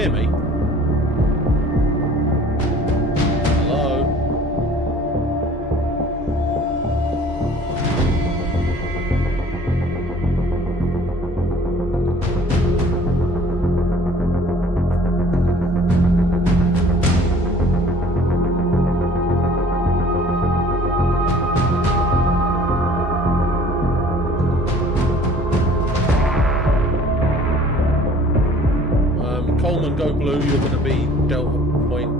hear me? Hello? Coleman, go blue, you're going to be Delta Point.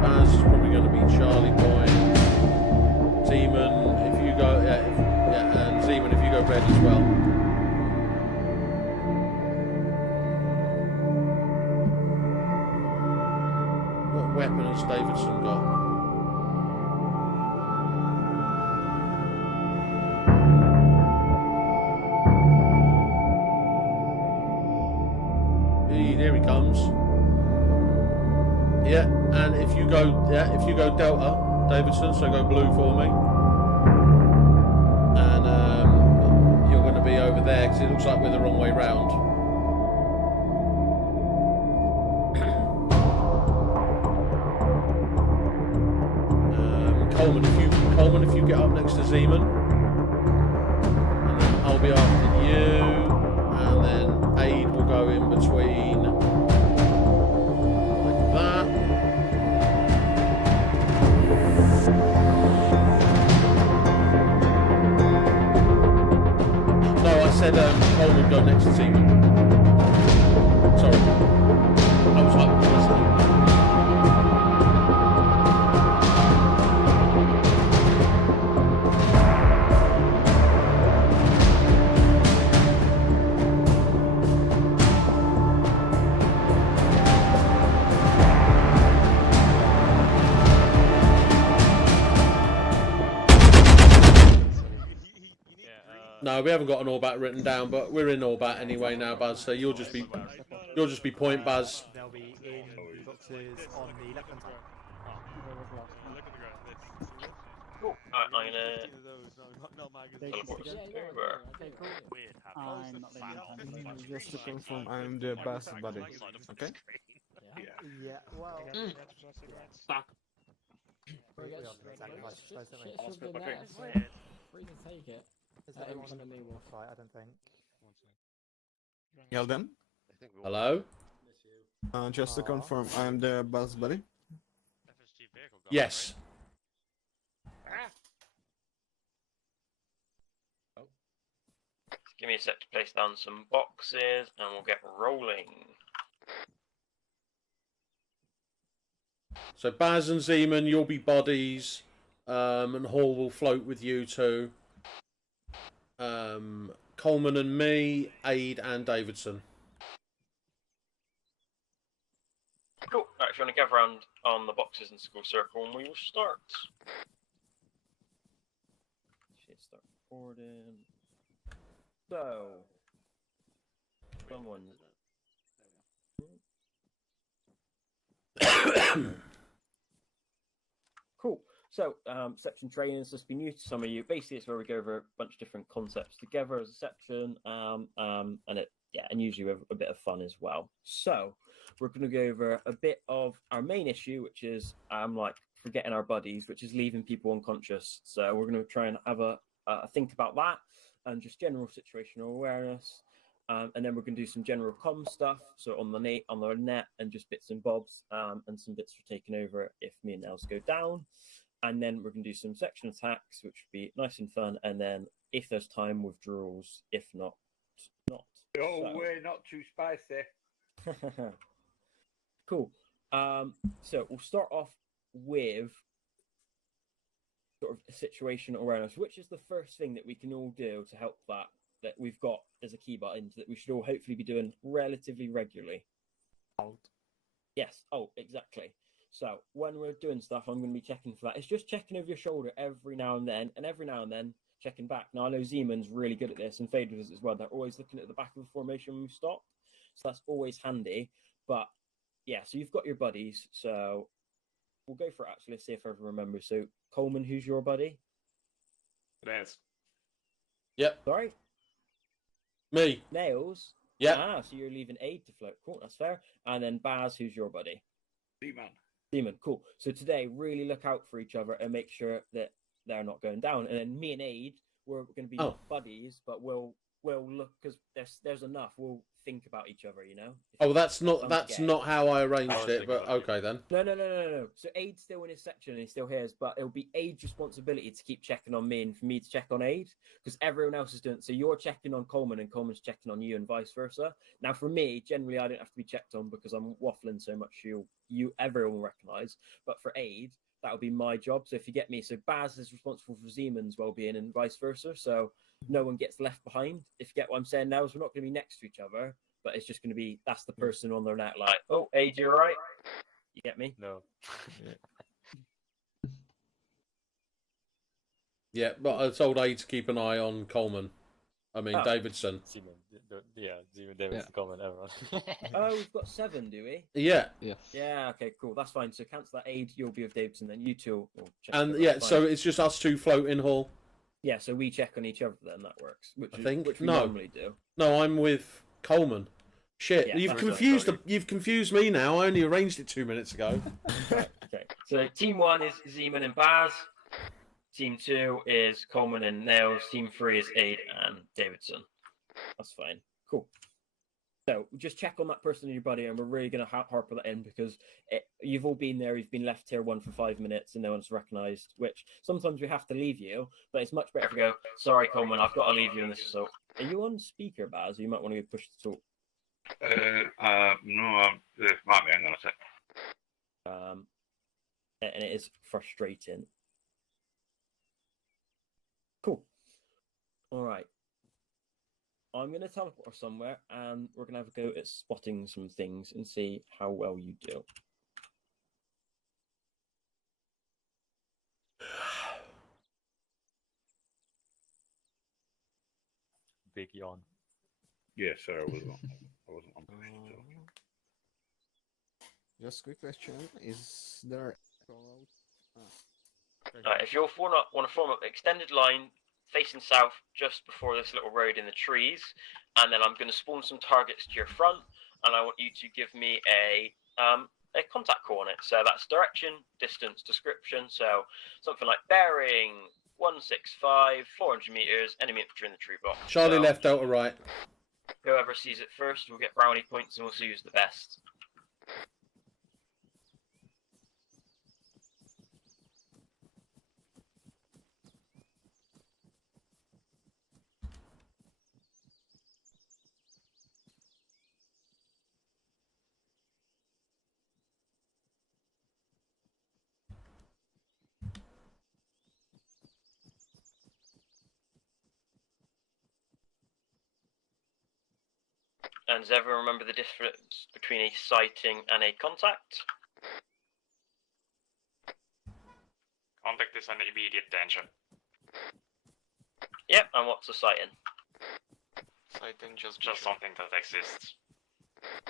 Baz is probably going to be Charlie Point. Zeman, if you go, and Zeman, if you go red as well. What weapon has Davidson got? Here he comes. Yeah, and if you go Delta, Davidson, so go blue for me. And you're going to be over there because it looks like we're the wrong way round. Coleman, if you get up next to Zeman, and then I'll be after you, and then Aid will go in between like that. No, I said Coleman go next to Zeman. Sorry, I was like, what was that? No, we haven't got an Orbat written down, but we're in Orbat anyway now, Baz. So you'll just be point, Baz. They'll be in the boxes on the left hand side. Cool. Alright, I'm gonna teleport over. I'm not leaving. Just to confirm, I'm the best buddy. Okay? Yeah, well. Fuck. Everyone's in the new war fight, I don't think. Elden? Hello? Just to confirm, I'm the bus buddy. Yes. Give me a sec to place down some boxes and we'll get rolling. So Baz and Zeman, you'll be bodies, and Hall will float with you two. Coleman and me, Aid and Davidson. Cool. Right, if you want to gather around on the boxes in school circle, and we will start. Shit, start recording. So, someone. Cool. So, section training is just be new to some of you. Basically, it's where we go over a bunch of different concepts together as a section, and usually we have a bit of fun as well. So, we're going to go over a bit of our main issue, which is like forgetting our buddies, which is leaving people unconscious. So, we're going to try and have a think about that and just general situational awareness. And then we're going to do some general comm stuff, so on the net, and just bits and bobs, and some bits for taking over if me and Els go down. And then we're going to do some section attacks, which would be nice and fun. And then, if there's time, withdrawals. If not, not. Oh, so. we're not too spicy. Cool. So we'll start off with sort of situational awareness, which is the first thing that we can all do to help that we've got as a key button that we should all hopefully be doing relatively regularly. Yes. Oh, exactly. So when we're doing stuff, I'm going to be checking for that. It's just checking over your shoulder every now and then checking back. Now, I know Zeman's really good at this, and Fade does as well. They're always looking at the back of the formation when we stop, so that's always handy. But yeah, so you've got your buddies, so we'll go for it actually. Let's see if I remember. So Coleman, who's your buddy? It is. Yep. Sorry? Me. Nails. Yeah. Ah, so you're leaving Aid to float. Cool, that's fair. And then Baz, who's your buddy? D-man. Demon, cool. So today, really look out for each other and make sure that they're not going down. And then me and Aid, we're going to be buddies, but we'll look because there's enough. We'll think about each other, you know. Oh, that's not how I arranged it, but okay then. No. So Aid's still in his section and he still hears, but it'll be Aid's responsibility to keep checking on me and for me to check on Aid because everyone else is doing it. So you're checking on Coleman and Coleman's checking on you and vice versa. Now for me, generally I don't have to be checked on because I'm waffling so much. Everyone will recognise. But for Aid, that'll be my job. So if you get me, so Baz is responsible for Zeman's well-being and vice versa. So no one gets left behind. If you get what I'm saying now, is we're not going to be next to each other, but it's just going to be that's the person on their net like, oh, Aid, you all right? You get me? No. Yeah, but I told Aid to keep an eye on Coleman. I mean, Davidson. Zeman. Zeman, Davidson, Coleman, everyone. Oh, we've got 7, do we? Yeah. Yeah, okay, cool. That's fine. So cancel that Aid, you'll be with Davidson, then you two will check. And yeah, so it's just us two floating Hall. Yeah, so we check on each other then, that works. Which we no. normally do. No, I'm with Coleman. Shit, Yeah, you've confused me now. I only arranged it 2 minutes ago. Right, okay. So team 1 is Zeman and Baz. Team 2 is Coleman and Nails. Team 3 is Aid and Davidson. That's fine. Cool. So just check on that person in your buddy, and we're really going to harp that in because you've all been there. You've been left tier 1 for 5 minutes, and no one's recognised. Which sometimes we have to leave you, but it's much better to go. Sorry, Coleman, I've got to leave you in this assault. Are you on speaker, Baz? Or you might want to push the talk. No, it might be. I'm gonna say. And it is frustrating. Cool. All right. I'm going to teleport somewhere and we're going to have a go at spotting some things and see how well you do. Big yawn. Yeah, sorry, I wasn't on push. Just quick question: is there? If you want to form an extended line facing south just before this little road in the trees, and then I'm going to spawn some targets to your front, and I want you to give me a contact coordinate. So that's direction, distance, description. So something like bearing 165, 400 meters, enemy infantry in the tree box. Charlie left, Delta right. Whoever sees it first will get brownie points, and we'll see who's the best. And does everyone remember the difference between a sighting and a contact? Contact is an immediate danger. Yep, and what's a sighting? Sighting just something that exists.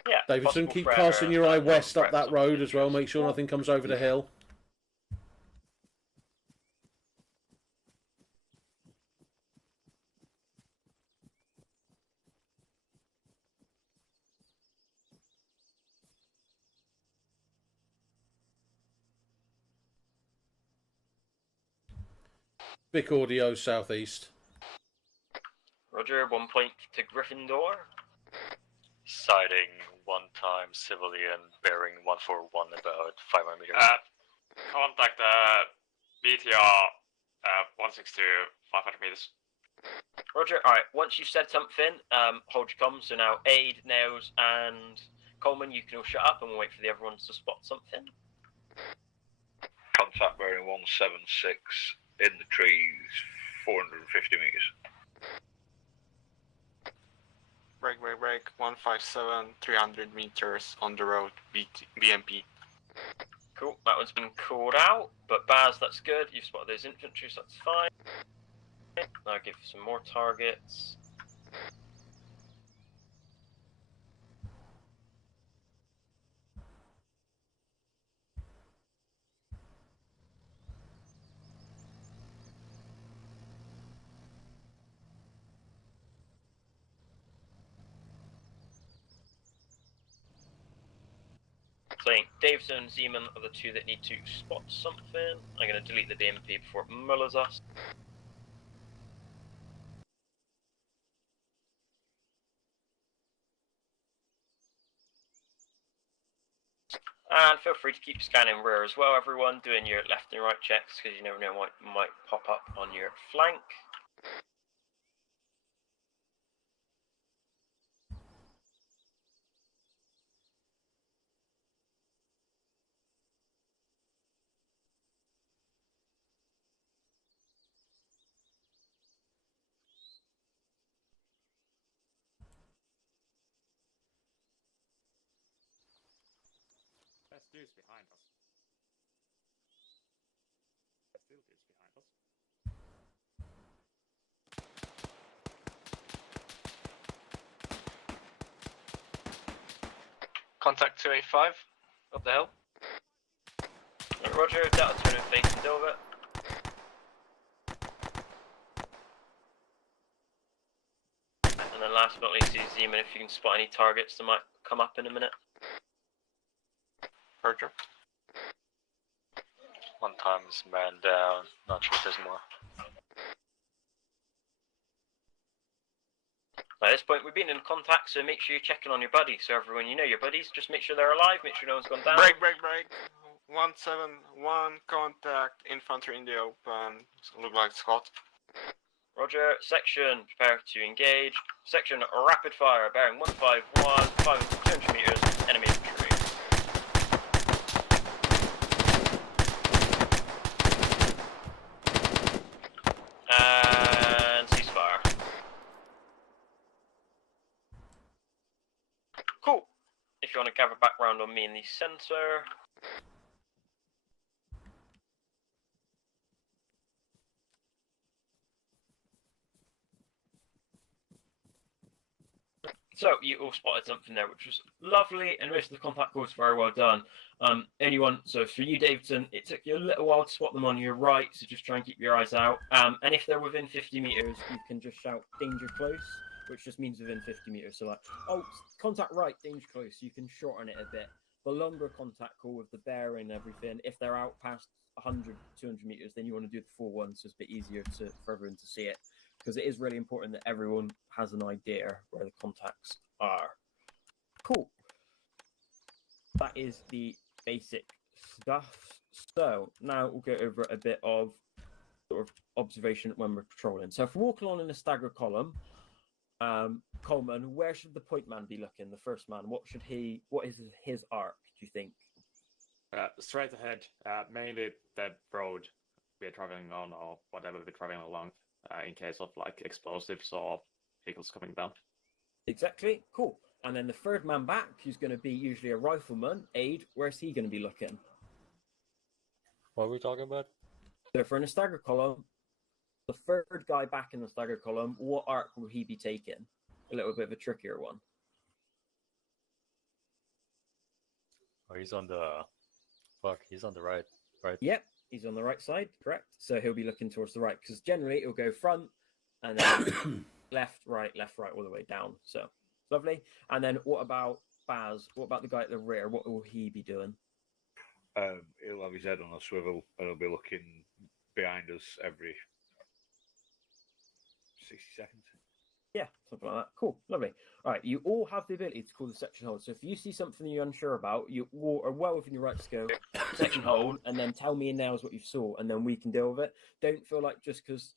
Yeah. Davidson, keep casting your eye west up that road as well. Make sure nothing comes over the hill. Vic Audio southeast. Roger, 1 point to Gryffindor. Sighting 1 time civilian, bearing 141 about 500 meters. Contact BTR 162, 500 meters. Roger, alright, once you've said something, hold your comms. So now Aid, Nails, and Coleman, you can all shut up and we'll wait for the other ones to spot something. Contact bearing 176 in the trees, 450 meters. Break, 157, 300 meters on the road, BMP. Cool, that one's been called out, but Baz, that's good. You've spotted those infantry, so that's fine. I'll give you some more targets. explain. Davidson and Zeman are the two that need to spot something. I'm going to delete the BMP before it mullers us. And feel free to keep scanning rear as well, everyone, doing your left and right checks, because you never know what might pop up on your flank. There's dudes behind us. There's still dudes behind us. Contact 285 up the hill. Roger, Delta 2 and facing Dover. And then last but not least, Zeman, if you can spot any targets that might come up in a minute. Roger. One time's man down. Not sure if there's more. At this point, we've been in contact, so make sure you're checking on your buddies. So everyone, you know your buddies, just make sure they're alive, make sure no one's gone down. Break. 171, contact infantry in the open. Look like Scott. Roger, section, prepare to engage. Section, rapid fire, bearing 151, 200 meters, enemy infantry. And ceasefire. Cool. If you want to gather background on me in the center. So you all spotted something there, which was lovely, and most of the contact was very well done. So for you, Davidson, it took you a little while to spot them on your right, so just try and keep your eyes out. And if they're within 50 meters, you can just shout danger close, which just means within 50 meters. So like, oh, contact right, danger close. You can shorten it a bit. The longer contact call with the bearing and everything, if they're out past 100, 200 meters, then you want to do the full one, so it's a bit easier for everyone to see it. Because it is really important that everyone has an idea where the contacts are. Cool. That is the basic stuff. So now we'll go over a bit of sort of observation when we're patrolling. So if we're walking on in a staggered column, Coleman, where should the point man be looking? The first man. What is his arc? Do you think? Straight ahead, mainly the road we're traveling on or whatever we're traveling along. In case of like explosives or vehicles coming down. Exactly. Cool. And then the third man back, who's going to be usually a rifleman, Aid, where's he going to be looking? What are we talking about? So if we're in a stagger column, the third guy back in the stagger column, what arc will he be taking? A little bit of a trickier one. Oh, he's on the right. Yep. He's on the right side, correct? So he'll be looking towards the right, because generally it'll go front and then left, right, all the way down. So lovely. And then what about Baz? What about the guy at the rear? What will he be doing? He'll have his head on a swivel and he'll be looking behind us every 60 seconds. Yeah, something like that. Cool, lovely. All right, you all have the ability to call the section hold. So if you see something you're unsure about, you all are well within your right to go section hold, and then tell me in nails what you saw, and then we can deal with it. Don't feel like just because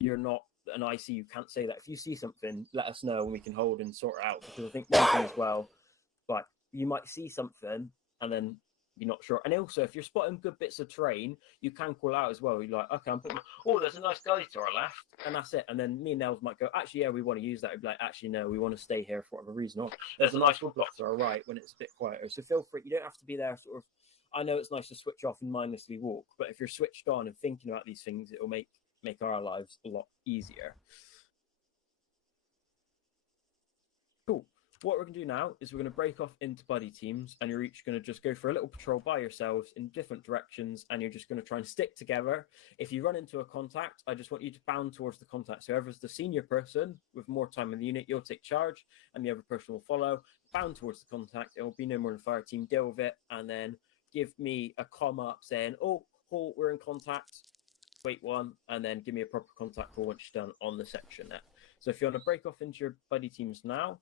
you're not an IC, you can't say that. If you see something, let us know, and we can hold and sort it out. Because I think one thing as well, like you might see something, and then you're not sure. And also, if you're spotting good bits of terrain, you can call out as well. You're like, okay, I'm putting, oh, there's a nice gully to our left, and that's it. And then me and Nels might go, actually, yeah, we want to use that. We'd be like, actually, no, we want to stay here for whatever reason. Or there's a nice woodblock to our right when it's a bit quieter. So feel free. You don't have to be there sort of. I know it's nice to switch off and mindlessly walk, but if you're switched on and thinking about these things, it will make our lives a lot easier. Cool. what we're going to do now is we're going to break off into buddy teams, and you're each going to just go for a little patrol by yourselves in different directions, and you're just going to try and stick together. If you run into a contact, I just want you to bound towards the contact. So whoever's the senior person with more time in the unit, you'll take charge, and the other person will follow. Bound towards the contact. It will be no more than fire team. Deal with it, and then give me a comm up saying, "Oh, halt, we're in contact. Wait one," and then give me a proper contact call once you're done on the section net. So if you want to break off into your buddy teams now,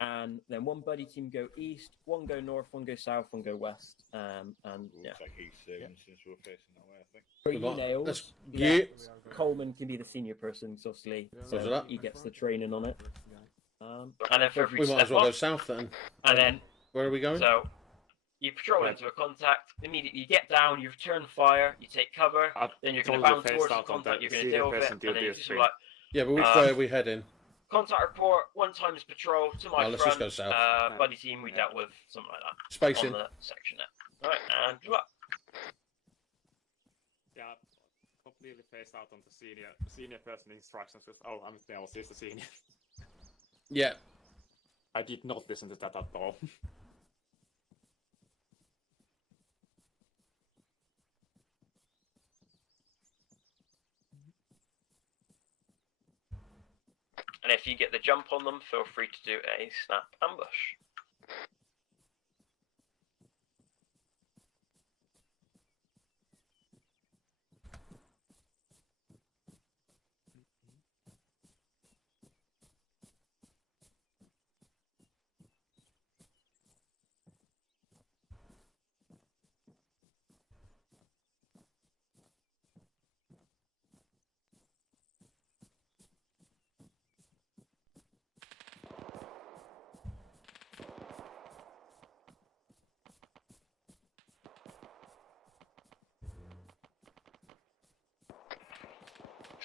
and then one buddy team go east, one go north, one go south, one go west, and yeah. Looks like he's saving since we're facing that way, I think. For We've you got- nails, let's- yeah, yeah. Coleman can be the senior person, 'cause obviously, Roger so that. he gets the training on it. And then for every We might as well go step south then. off, and then Where are we going? so you patrol into a contact, immediately you get down, you return fire, you take cover, then you're going to bound towards the contact, you're going to deal with it, and then you just like Yeah, but which way are we heading? contact report, 1 times patrol to my Let's front. just go south. Buddy team, we dealt with something like that Spacing. on the section net. Alright, and good luck. Yeah, completely phased out on the senior person instructions with, oh, I'm the LC, the senior. Yeah. I did not listen to that at all. And if you get the jump on them, feel free to do a snap ambush.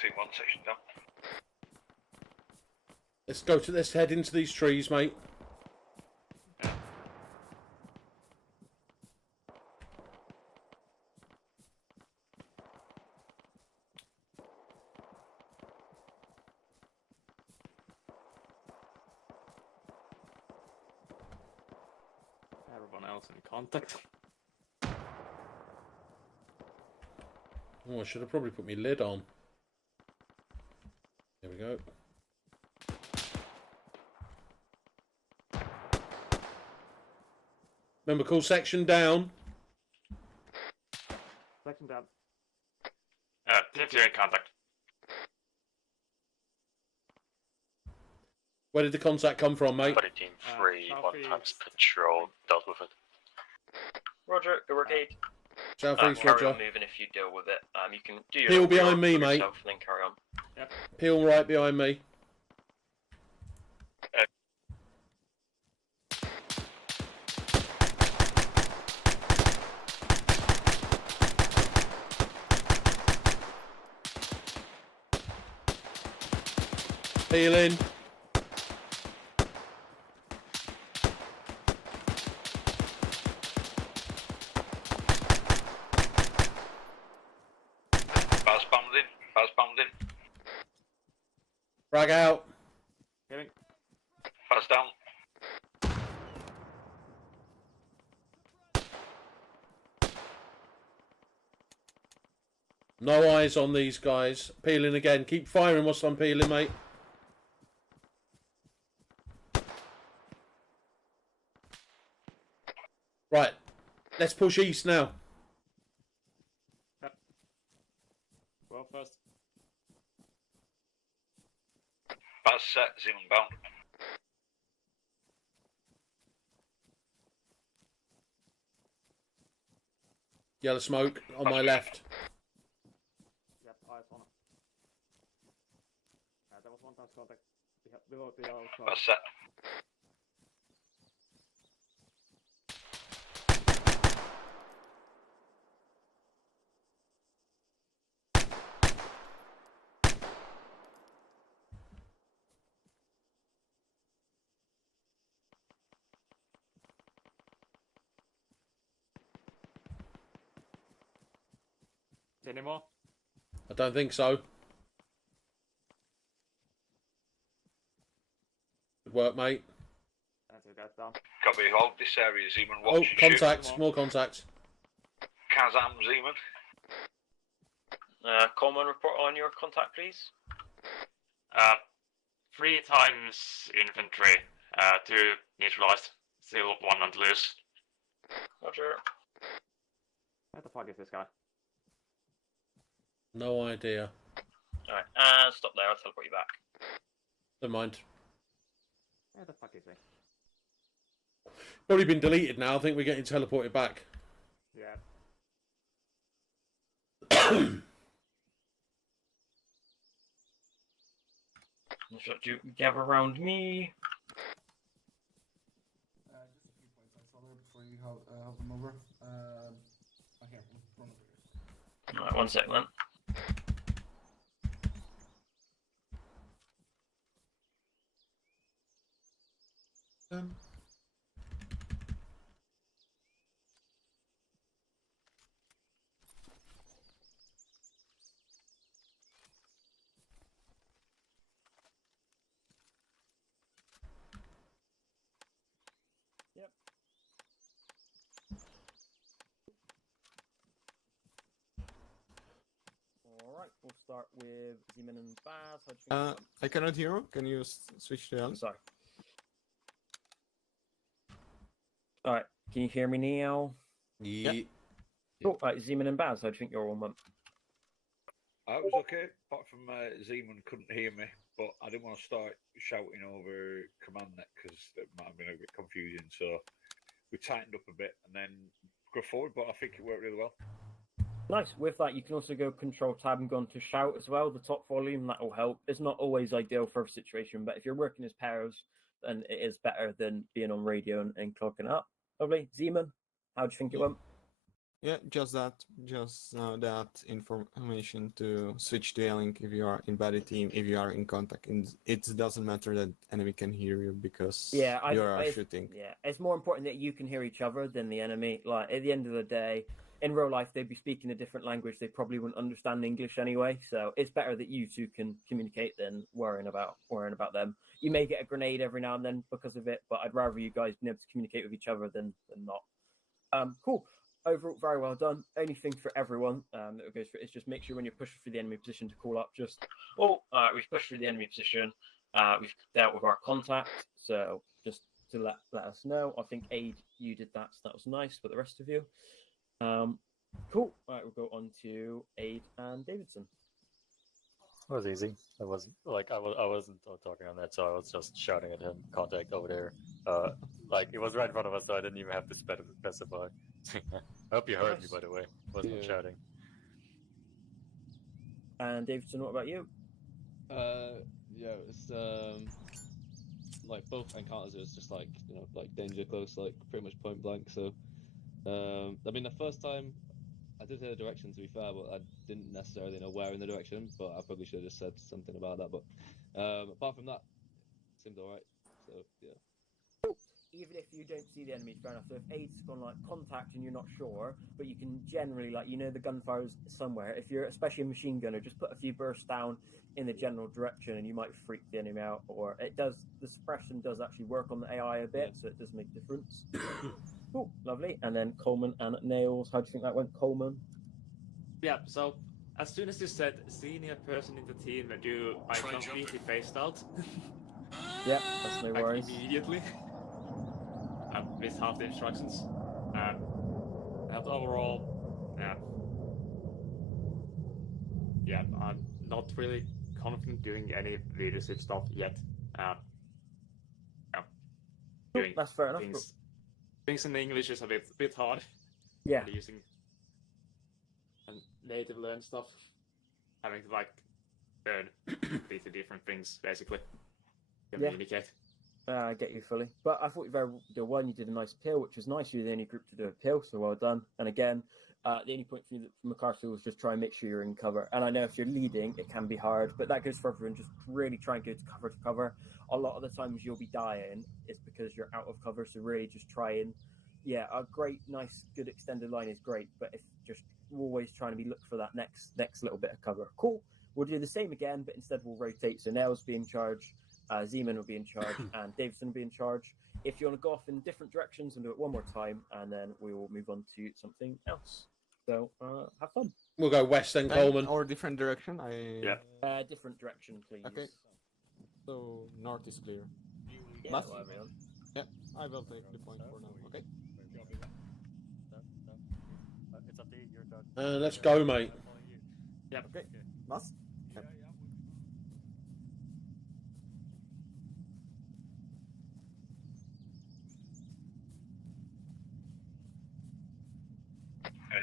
See one section down. Let's head into these trees, mate. Everyone else in contact. Oh, I should have probably put my lid on. There we go. Remember, call section down. Section down. If you're in contact. Where did the contact come from, mate? Buddy team 3, 1 times patrol, dealt with it. Roger, go brigade. Southeast, Carry Roger. on moving if you deal with it. You can do your Peel behind me, mate. yourself and then carry on. Peel right behind me. Peeling. Baz bounding. Baz bounding. Frag out. Hitting. Baz down. No eyes on these guys. Peeling again. Keep firing whilst I'm peeling, mate. Right. Let's push east now. Well, first. Baz set. Zealand bound. Yellow smoke on my left. Yep, eyes on it. There was 1 times contact. Below the yellow smoke. Baz set. Any more? I don't think so. Good work, mate. took that down. Copy. Hold this area, Zeman. Oh, Watch and shoot. contact. More contact. Kazam, Zeman. Coleman, report on your contact, please. 3 times infantry. 2 neutralized. Still 1 on to lose. Roger. Where the fuck is this guy? No idea. Alright, stop there, I'll teleport you back. Never mind. Where the fuck is he? Probably been deleted now. I think we're getting teleported back. Yeah. Should you gather around me? Just a few points I saw there before you help them over. Here, run over here. Alright, 1 sec then. Yep. Alright, we'll start with Zeman and Baz. How do you think? I cannot hear you. Can you switch to L? Sorry. Alright, can you hear me now? Yeah. Cool. Alright, Zeman and Baz, how do you think your one went? I was okay, apart from Zeman couldn't hear me, but I didn't want to start shouting over command net because it might have been a bit confusing. So we tightened up a bit and then go forward, but I think it worked really well. Nice. With that, you can also go Control Tab and go on to Shout as well. The top volume, that will help. It's not always ideal for a situation, but if you're working as pairs, then it is better than being on radio and clocking up. Lovely. Zeman, how do you think it went? Yeah, just that information to switch to A-Link if you are in buddy team, if you are in contact. And it doesn't matter that enemy can hear you because you are shooting. Yeah, it's more important that you can hear each other than the enemy. Like, at the end of the day, in real life, they'd be speaking a different language. They probably wouldn't understand English anyway. So it's better that you two can communicate than worrying about them. You may get a grenade every now and then because of it, but I'd rather you guys be able to communicate with each other than not. Cool. Overall, very well done. Only thing for everyone that goes for it is just make sure when you're pushing through the enemy position to call up just, we've pushed through the enemy position. We've dealt with our contact. So just to let us know. I think Aid, you did that. So that was nice for the rest of you. Cool. All right, we'll go on to Aid and Davidson. It was easy. I wasn't talking on that, so I was just shouting at him. Contact over there. It was right in front of us, so I didn't even have to specify. I hope you heard me, by the way. I wasn't shouting. And Davidson, what about you? Yeah, it's like both encounters. It was just like danger close, like pretty much point blank. So, I mean, the first time I did hear the direction, to be fair, but I didn't necessarily know where in the direction. But I probably should have just said something about that. But apart from that, it seemed alright. So yeah. Even if you don't see the enemy, fair enough. So if Aid's gone like contact and you're not sure, but you can generally the gunfire's somewhere. If you're especially a machine gunner, just put a few bursts down in the general direction and you might freak the enemy out. Or the suppression does actually work on the AI a bit, so it does make a difference. Cool, lovely. And then Coleman and Nails, how do you think that went, Coleman? Yeah, so as soon as you said senior person in the team, I completely phased out. Yeah, that's no worries. Immediately. I missed half the instructions. And overall, I'm not really confident doing any leadership stuff yet. That's fair enough. Things in English is a bit hard. Yeah. Using and native learned stuff, having to learn completely different things basically. Communicate. I get you fully. But I thought you did a nice appeal, which was nice. You're the only group to do a appeal, so well done. And again, the only point for McCarthy was just try and make sure you're in cover. And I know if you're leading, it can be hard, but that goes for everyone. Just really try and go to cover. A lot of the times you'll be dying, it's because you're out of cover, so really just try and, a great, nice, good extended line is great, but if just always trying to be looking for that next little bit of cover. Cool. We'll do the same again, but instead we'll rotate. So Nails be in charge. Zeman will be in charge, and Davidson will be in charge. If you want to go off in different directions and do it one more time, and then we will move on to something else. So have fun. We'll go west then, Coleman. Or different direction. Different direction, please. Okay. So north is clear. Yeah, Mas? everyone. Yeah, I will take the point for now. Okay. It's up to you. Your turn. Let's go, mate. Yep. Okay. Mas? Yep.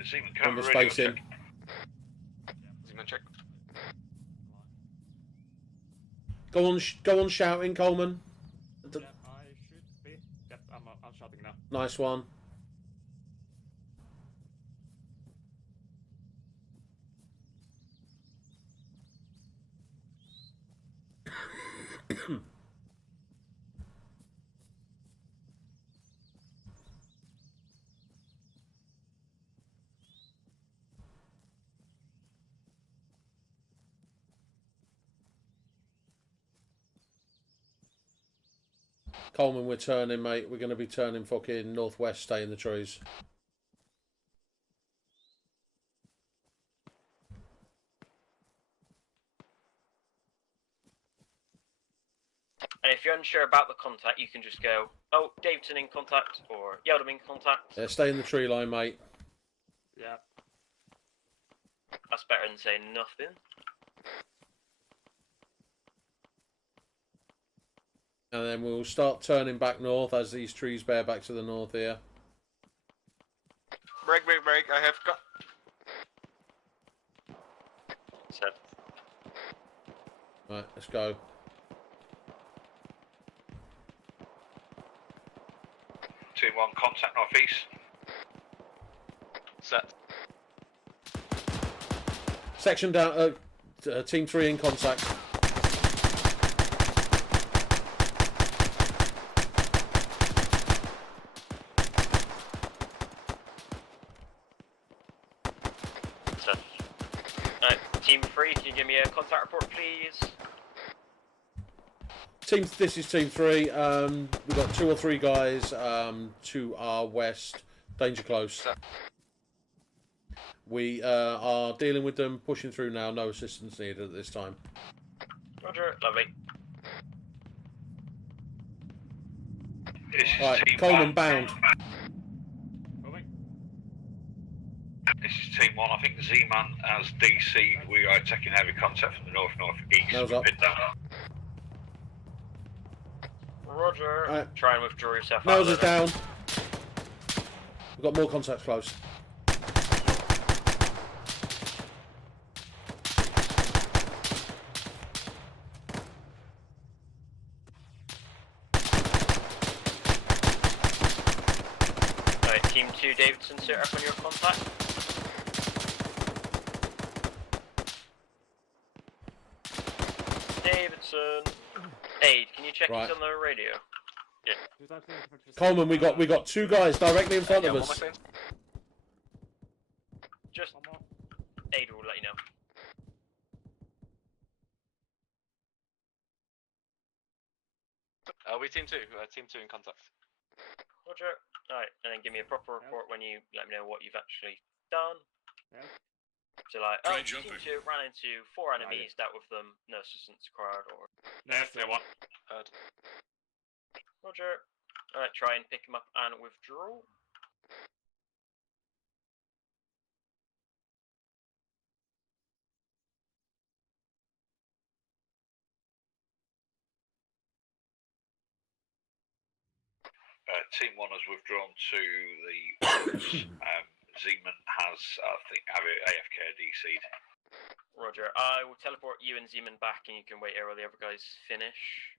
Zeman, can On the I radio space in. check? Zeman check. Go on shouting, Coleman. Yep, I should be. Yep, I'm shouting now. Nice one. Coleman, we're turning, mate. We're going to be turning fucking northwest, stay in the trees. And if you're unsure about the contact, you can just go, oh, Davidson in contact, or Yeldam in contact. Yeah, stay in the tree line, mate. Yeah. That's better than saying nothing. And then we'll start turning back north as these trees bear back to the north here. Break. I have got. Set. Right, let's go. Team 1, contact northeast. Set. Section down, team 3 in contact. Team 3, can you give me a contact report, please? This is team 3. We've got 2 or 3 guys to our west. Danger close. We are dealing with them, pushing through now. No assistance needed at this time. Roger, lovely. Right, Coleman bound. This is Team 1. I think Z-Man as DC. We are taking heavy contact from the north-northeast. Nose up. Roger. Right. Try and withdraw yourself Nose out is of there. down. We've got more contacts close. Alright, Team 2, Davidson, sit up on your contact. Davidson. Aid, can you check Right. he's on the radio? Coleman, we got 2 guys directly in front of What us. am I saying? Just Aid will let you know. We team 2. Team 2 in contact. Roger. Alright, and then give me a proper report when you let me know what you've actually done. Yeah. So like, Try oh, Team jumping. 2 ran into 4 enemies, dealt with them, no assistance required, or... There's the one. Heard. Roger. Alright, try and pick him up and withdraw. Team 1 has withdrawn to the woods. Zeman has, I think, AFK DC'd. Roger. I will teleport you and Zeman back and you can wait here while the other guys finish.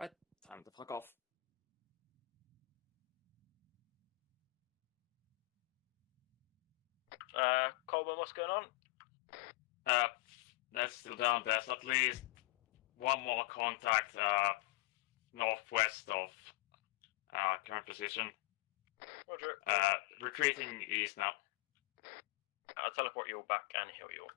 Right, time to fuck off. Coleman, what's going on? That's still down. There's at least one more contact northwest of current position. Roger. Retreating east now. I'll teleport you all back and heal you all.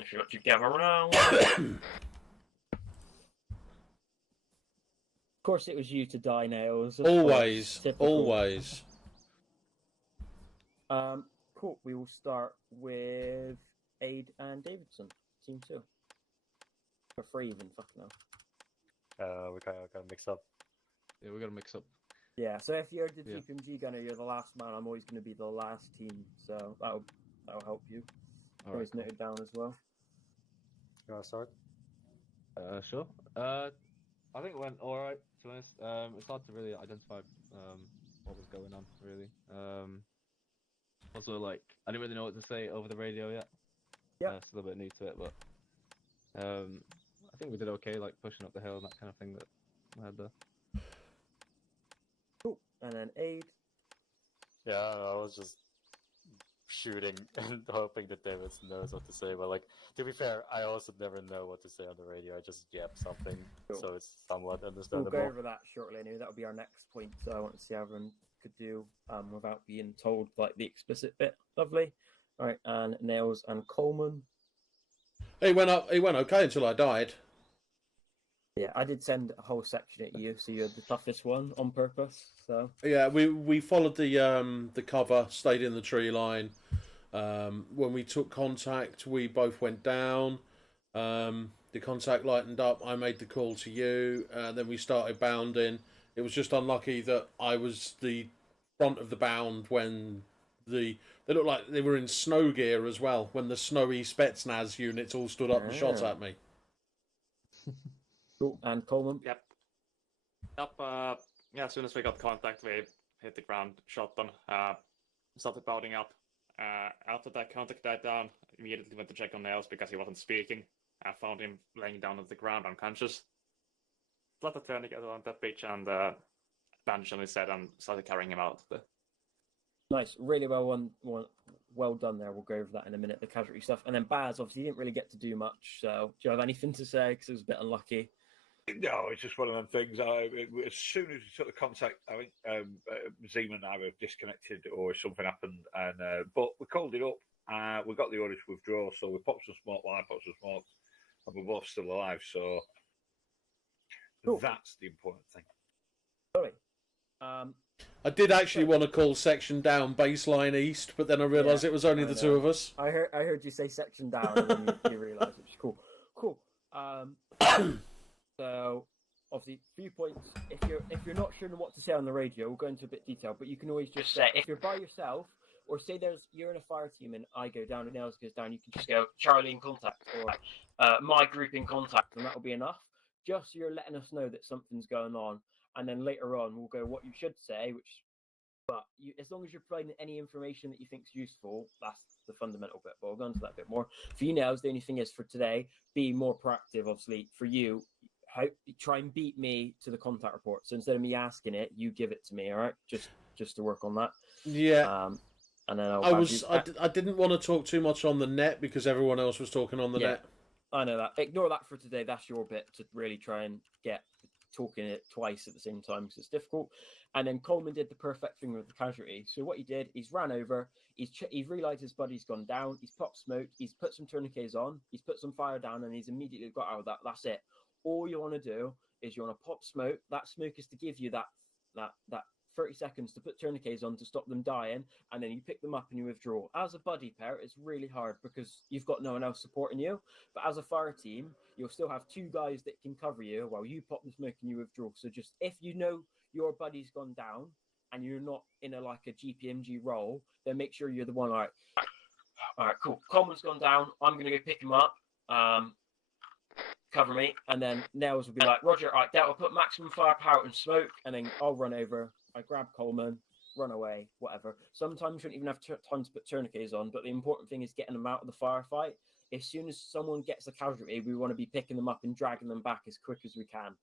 If you're together around. Of course, it was you to die, Nails. Always, always. Cool. We will start with Aid and Davidson. Team 2. For 3 even. Fuck no. We kind of mix up. Yeah, we gotta mix up. Yeah. So if you're the TPMG gunner, you're the last man. I'm always going to be the last team. So that'll help you. Always note it down as well. You want to start? Sure. I think it went alright, to be honest. It's hard to really identify what was going on, really. Also, like, I didn't really know what to say over the radio yet. Yeah. It's a little bit new to it, but I think we did okay, like pushing up the hill and that kind of thing that I had there. Cool. And then Aid. Yeah, I was just shooting and hoping that Davidson knows what to say, but like, to be fair, I also never know what to say on the radio. I just yap something, so it's somewhat understandable. We'll go over that shortly anyway. That'll be our next point, so I want to see how everyone could do without being told like the explicit bit. Lovely. Alright, and Nails and Coleman. He went okay until I died. Yeah, I did send a whole section at you, so you're the toughest one on purpose. So yeah, we followed the cover, stayed in the tree line. When we took contact, we both went down. The contact lightened up. I made the call to you. Then we started bounding. It was just unlucky that I was the front of the bound when they looked like they were in snow gear as well. When the snowy Spetsnaz units all stood up and shot at me. Cool. And Coleman. Yep. Yeah, as soon as we got contact, we hit the ground, shot them, started bounding up. After that contact died down, immediately went to check on Nails because he wasn't speaking. I found him laying down on the ground unconscious. Flat a tourniquet on that bitch and bandage on his head and started carrying him out. Nice, really well done there. We'll go over that in a minute, the casualty stuff. And then Baz, obviously, didn't really get to do much. So, do you have anything to say? Because it was a bit unlucky. No, it's just one of them things. As soon as we took the contact, I think Zeman and I were disconnected or something happened. And but we called it up. We got the order to withdraw, so we popped some smoke. Well, I popped some smoke, and we're both still alive. So cool. That's the important thing. Sorry. I did actually want to call section down baseline east, but then I realised it was only the two of us. I heard you say section down, and then you realised, which is cool. Cool. So, obviously, few points. If you're not sure what to say on the radio, we'll go into a bit of detail. But you can always just say if you're by yourself, or say you're in a fire team and I go down and Nails goes down, you can just go Charlie in contact or my group in contact, and that'll be enough. Just so you're letting us know that something's going on, and then later on we'll go what you should say. But as long as you're providing any information that you think is useful, that's the fundamental bit. But we'll go into that a bit more. For you, Nails, the only thing is for today, be more proactive. Obviously, for you. Try and beat me to the contact report. So instead of me asking it, you give it to me. All right, just to work on that. Yeah. And then I didn't want to talk too much on the net because everyone else was talking on the net. I know that. Ignore that for today. That's your bit to really try and get talking it twice at the same time because it's difficult. And then Coleman did the perfect thing with the casualty. So what he did, he's ran over. He's realised his buddy's gone down. He's popped smoke. He's put some tourniquets on. He's put some fire down, and he's immediately got out of that. That's it. All you want to do is you want to pop smoke. That smoke is to give you that 30 seconds to put tourniquets on to stop them dying, and then you pick them up and you withdraw. As a buddy pair, it's really hard because you've got no one else supporting you. But as a fire team, you'll still have 2 guys that can cover you while you pop the smoke and you withdraw. So just if you know your buddy's gone down and you're not in a GPMG role, then make sure you're the one. All right, cool. Coleman's gone down. I'm going to go pick him up. Cover me, and then Nails will be like, Roger, all right, that will put maximum firepower and smoke, and then I'll run over. I grab Coleman, run away, whatever. Sometimes you don't even have time to put tourniquets on, but the important thing is getting them out of the firefight. As soon as someone gets a casualty, we want to be picking them up and dragging them back as quick as we can,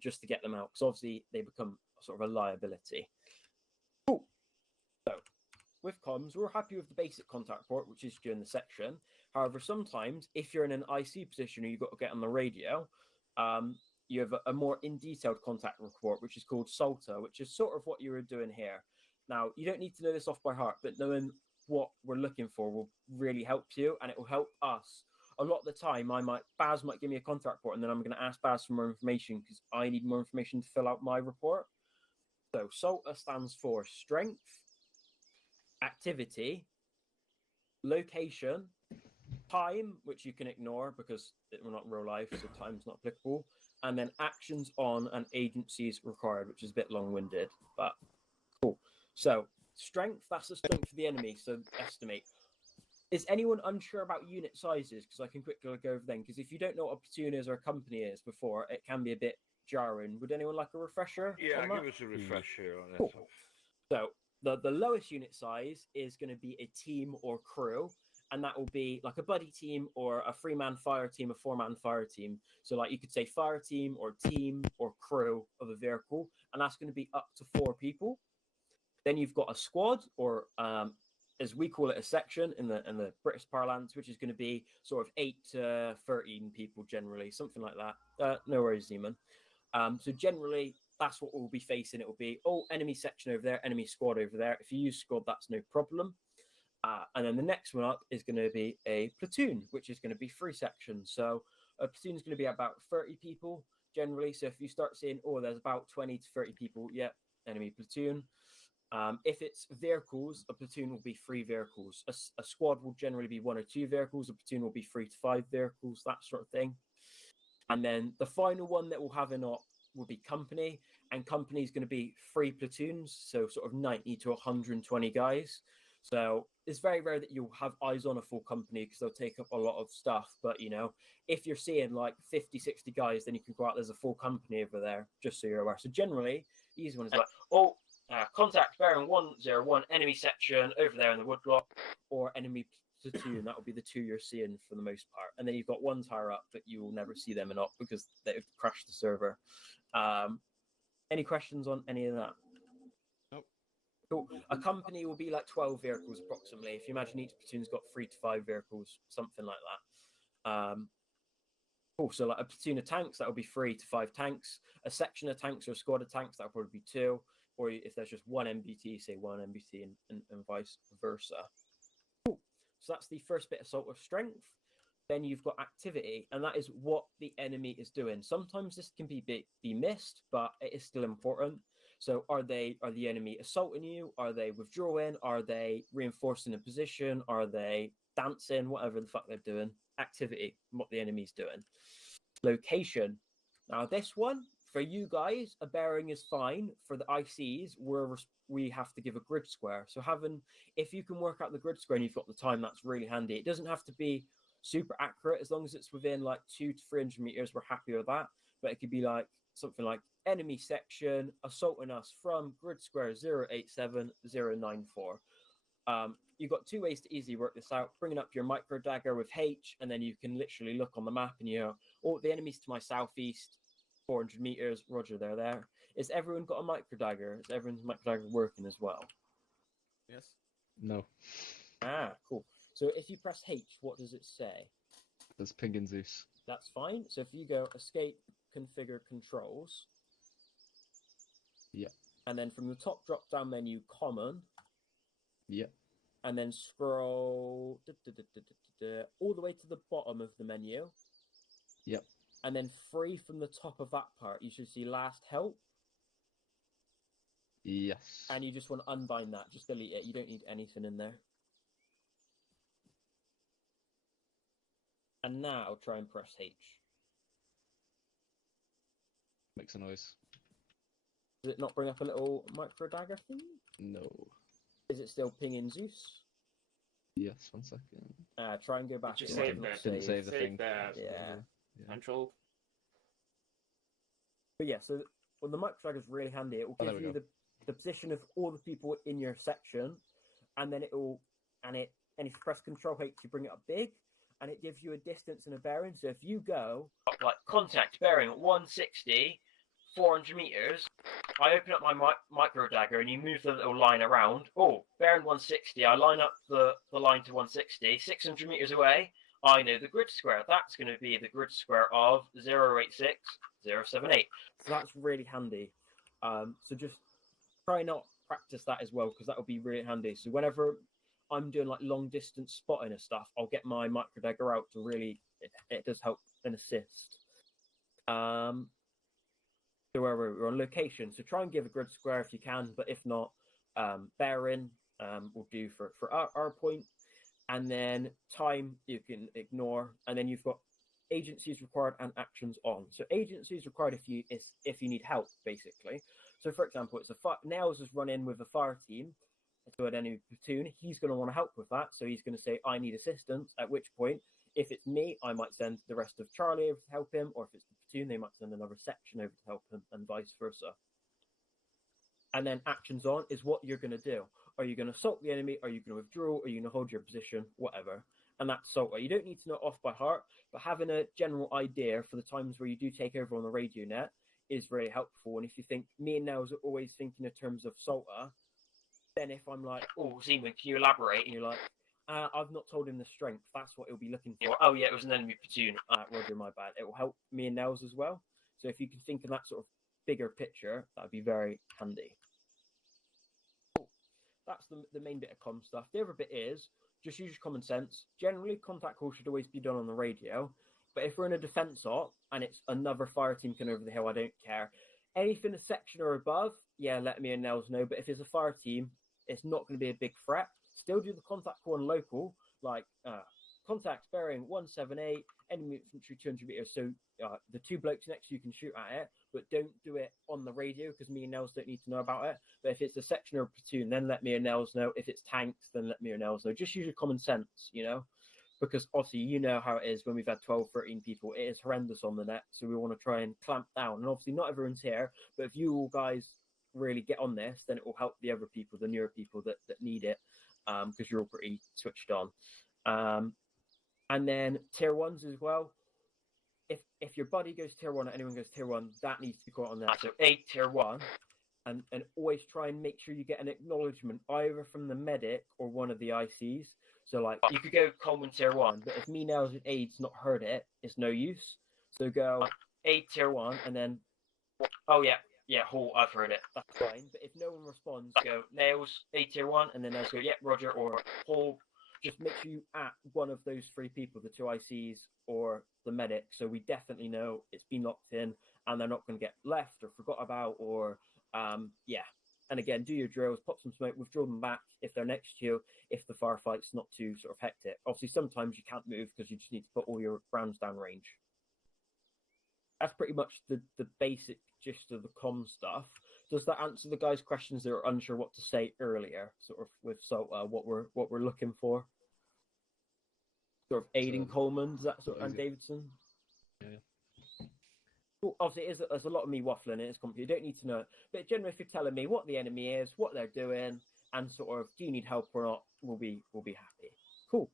just to get them out, because obviously they become sort of a liability. Cool. So, with comms, we're happy with the basic contact port, which is during the section. However, sometimes, if you're in an IC position or you've got to get on the radio, you have a more in-detailed contact report, which is called SALTA, which is sort of what you were doing here. Now, you don't need to know this off by heart, but knowing what we're looking for will really help you, and it will help us. A lot of the time, Baz might give me a contact report, and then I'm going to ask Baz for more information because I need more information to fill out my report. So SALTA stands for strength, activity, location, time, which you can ignore because we're not real life, so time's not applicable, and then actions on and agencies required, which is a bit long-winded, but cool. So strength, that's the strength of the enemy, so estimate. Is anyone unsure about unit sizes? Because I can quickly go over them, because if you don't know what a platoon is or a company is before, it can be a bit jarring. Would anyone like a refresher? Yeah, give us a refresher on cool. this. So the lowest unit size is going to be a team or crew, and that will be like a buddy team or a 3-man fire team, a 4-man fire team. So like you could say fire team or crew of a vehicle, and that's going to be up to 4 people. Then you've got a squad, or as we call it, a section in the British parlance, which is going to be sort of 8 to 13 people generally, something like that. No worries, Zeman. So generally, that's what we'll be facing. It will be, enemy section over there, enemy squad over there. If you use squad, that's no problem. And then the next one up is going to be a platoon, which is going to be 3 sections. So a platoon is going to be about 30 people generally. So if you start seeing, there's about 20 to 30 people, enemy platoon. If it's vehicles, a platoon will be 3 vehicles. A squad will generally be 1 or 2 vehicles. A platoon will be 3 to 5 vehicles, that sort of thing. And then the final one that we'll have in op will be company. And company is going to be 3 platoons, so sort of 90 to 120 guys. So it's very rare that you'll have eyes on a full company because they'll take up a lot of stuff. But, if you're seeing like 50, 60 guys, then you can go out, there's a full company over there, just so you're aware. So generally, the easy one is like, contact bearing 101, enemy section over there in the woodblock, or enemy platoon. That will be the 2 you're seeing for the most part. And then you've got 1 tower up, but you will never see them in op because they've crashed the server. Any questions on any of that? Cool. A company will be like 12 vehicles approximately. If you imagine each platoon's got 3 to 5 vehicles, something like that. Cool. So like a platoon of tanks, that will be 3 to 5 tanks. A section of tanks or a squad of tanks, that will probably be 2. Or if there's just 1 MBT, say 1 MBT and vice versa. Cool. So that's the first bit of sort of strength. Then you've got activity, and that is what the enemy is doing. Sometimes this can be missed, but it is still important. So are the enemy assaulting you? Are they withdrawing? Are they reinforcing a position? Are they dancing? Whatever the fuck they're doing. Activity, what the enemy's doing. Location. Now this one, for you guys, a bearing is fine. For the ICs, we have to give a grid square. So if you can work out the grid square and you've got the time, that's really handy. It doesn't have to be super accurate. As long as it's within like 200 to 300 meters, we're happy with that. But it could be like something like enemy section assaulting us from grid square 087094. You've got 2 ways to easily work this out. Bringing up your micro dagger with H, and then you can literally look on the map and the enemy's to my southeast, 400 meters. Roger, they're there. Is everyone got a micro dagger? Is everyone's micro dagger working as well? Yes. No. Cool. So if you press H, what does it say? That's Ping and Zeus. That's fine. So if you go escape, configure controls. Yeah. And then from the top drop down menu, common. Yeah. And then scroll all the way to the bottom of the menu. Yep. And then free from the top of that part, you should see last help. Yes. And you just want to unbind that. Just delete it. You don't need anything in there. And now try and press H. Makes a noise. Does it not bring up a little micro dagger thing? No. Is it still pinging Zeus? Yes, 1 second. Try and go back. Did you save that? Didn't save the thing. Yeah. Control. But yeah, so when the micro dagger is really handy, it will give you the position of all the people in your section, and then and if you press Control H, you bring it up big, and it gives you a distance and a bearing. So if you go like contact bearing 160, 400 meters, I open up my micro dagger and you move the little line around. Oh, bearing 160, I line up the line to 160, 600 meters away, I know the grid square. That's going to be the grid square of 086078. So that's really handy. So just try not practice that as well, because that will be really handy. So whenever I'm doing like long distance spotting and stuff, I'll get my micro dagger out to really, it does help and assist. So where we're on location, so try and give a grid square if you can, but if not, bearing will do for our point. And then time you can ignore, and then you've got agencies required and actions on. So agencies required if you need help, basically. So for example, it's Nails is running with a fire team to an enemy platoon. He's going to want to help with that, so he's going to say, I need assistance, at which point, if it's me, I might send the rest of Charlie over to help him, or if it's the platoon, they might send another section over to help him, and vice versa. And then actions on is what you're going to do. Are you going to assault the enemy? Are you going to withdraw? Are you going to hold your position? Whatever. And that's assault. You don't need to know it off by heart, but having a general idea for the times where you do take over on the radio net is really helpful. And if you think, me and Nels are always thinking in terms of Salter, then if I'm like, oh, Zeman, can you elaborate? And you're like, I've not told him the strength. That's what he'll be looking for. Oh, yeah, it was an enemy platoon. Roger, my bad. It will help me and Nels as well. So if you can think of that sort of bigger picture, that would be very handy. Cool. That's the main bit of comm stuff. The other bit is just use your common sense. Generally, contact calls should always be done on the radio. But if we're in a defense op and it's another fire team coming over the hill, I don't care. Anything a section or above, yeah, let me and Nels know. But if it's a fire team, it's not going to be a big threat. Still do the contact call on local, like contacts bearing 178, enemy infantry 200 meters. So the two blokes next to you can shoot at it, but don't do it on the radio because me and Nels don't need to know about it. But if it's a section or a platoon, then let me and Nels know. If it's tanks, then let me and Nels know. Just use your common sense, you know, because obviously you know how it is when we've had 12, 13 people. It is horrendous on the net, so we want to try and clamp down. And obviously not everyone's here, but if you all guys really get on this, then it will help the other people, the newer people that need it, because you're all pretty switched on. And then tier ones as well. If your buddy goes tier one or anyone goes tier one, that needs to be caught on that. So tier one, and always try and make sure you get an acknowledgement either from the medic or one of the ICs. So like you could go common tier one, but if me Nails and Aid's not heard it, it's no use. So go Aid tier one, and then yeah, Hall, I've heard it. That's fine. But if no one responds, go Nails, A tier one, and then Nails go, yeah, Roger, or Hall. Just make sure you at one of those three people, the two ICs or the medic, so we definitely know it's been locked in and they're not going to get left or forgot about, or yeah. And again, do your drills, pop some smoke, withdraw them back if they're next to you, if the firefight's not too sort of hectic. Obviously, sometimes you can't move because you just need to put all your rounds down range. That's pretty much the basic gist of the comm stuff. Does that answer the guys' questions that were unsure what to say earlier, sort of with what we're looking for? Sort of aiding Coleman, that sort of, and Davidson? Yeah. Well, obviously, there's a lot of me waffling. It's complicated. You don't need to know it. But generally, if you're telling me what the enemy is, what they're doing, and sort of do you need help or not, we'll be happy. Cool.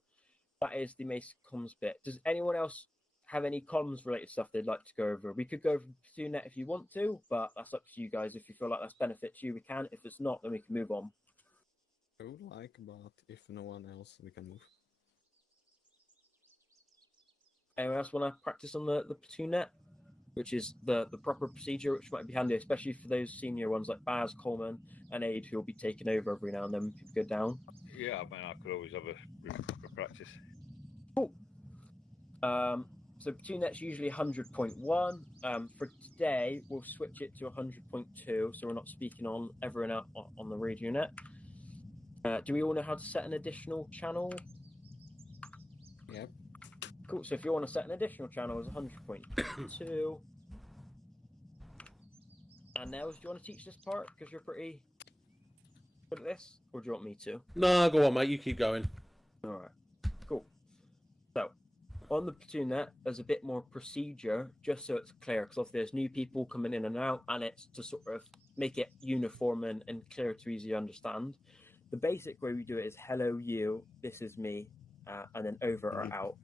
That is the basic comms bit. Does anyone else have any comms related stuff they'd like to go over? We could go over platoon net if you want to, but that's up to you guys. If you feel like that's benefits you, we can. If it's not, then we can move on. I would like, but if no one else, we can move. Anyone else want to practice on the platoon net, which is the proper procedure, which might be handy, especially for those senior ones like Baz, Coleman, and Aid, who will be taking over every now and then when people go down. Yeah, I mean, I could always have a practice. Cool. So platoon net's usually 100.1. For today, we'll switch it to 100.2, so we're not speaking on everyone out on the radio net. Do we all know how to set an additional channel? Yep. Cool. So if you want to set an additional channel, it's 100.2. And Nels, do you want to teach this part because you're pretty good at this, or do you want me to? No, go on, mate. You keep going. All right. Cool. So on the platoon net, there's a bit more procedure, just so it's clear, because obviously there's new people coming in and out, and it's to sort of make it uniform and clear to easy to understand. The basic way we do it is hello you, this is me, and then over or out.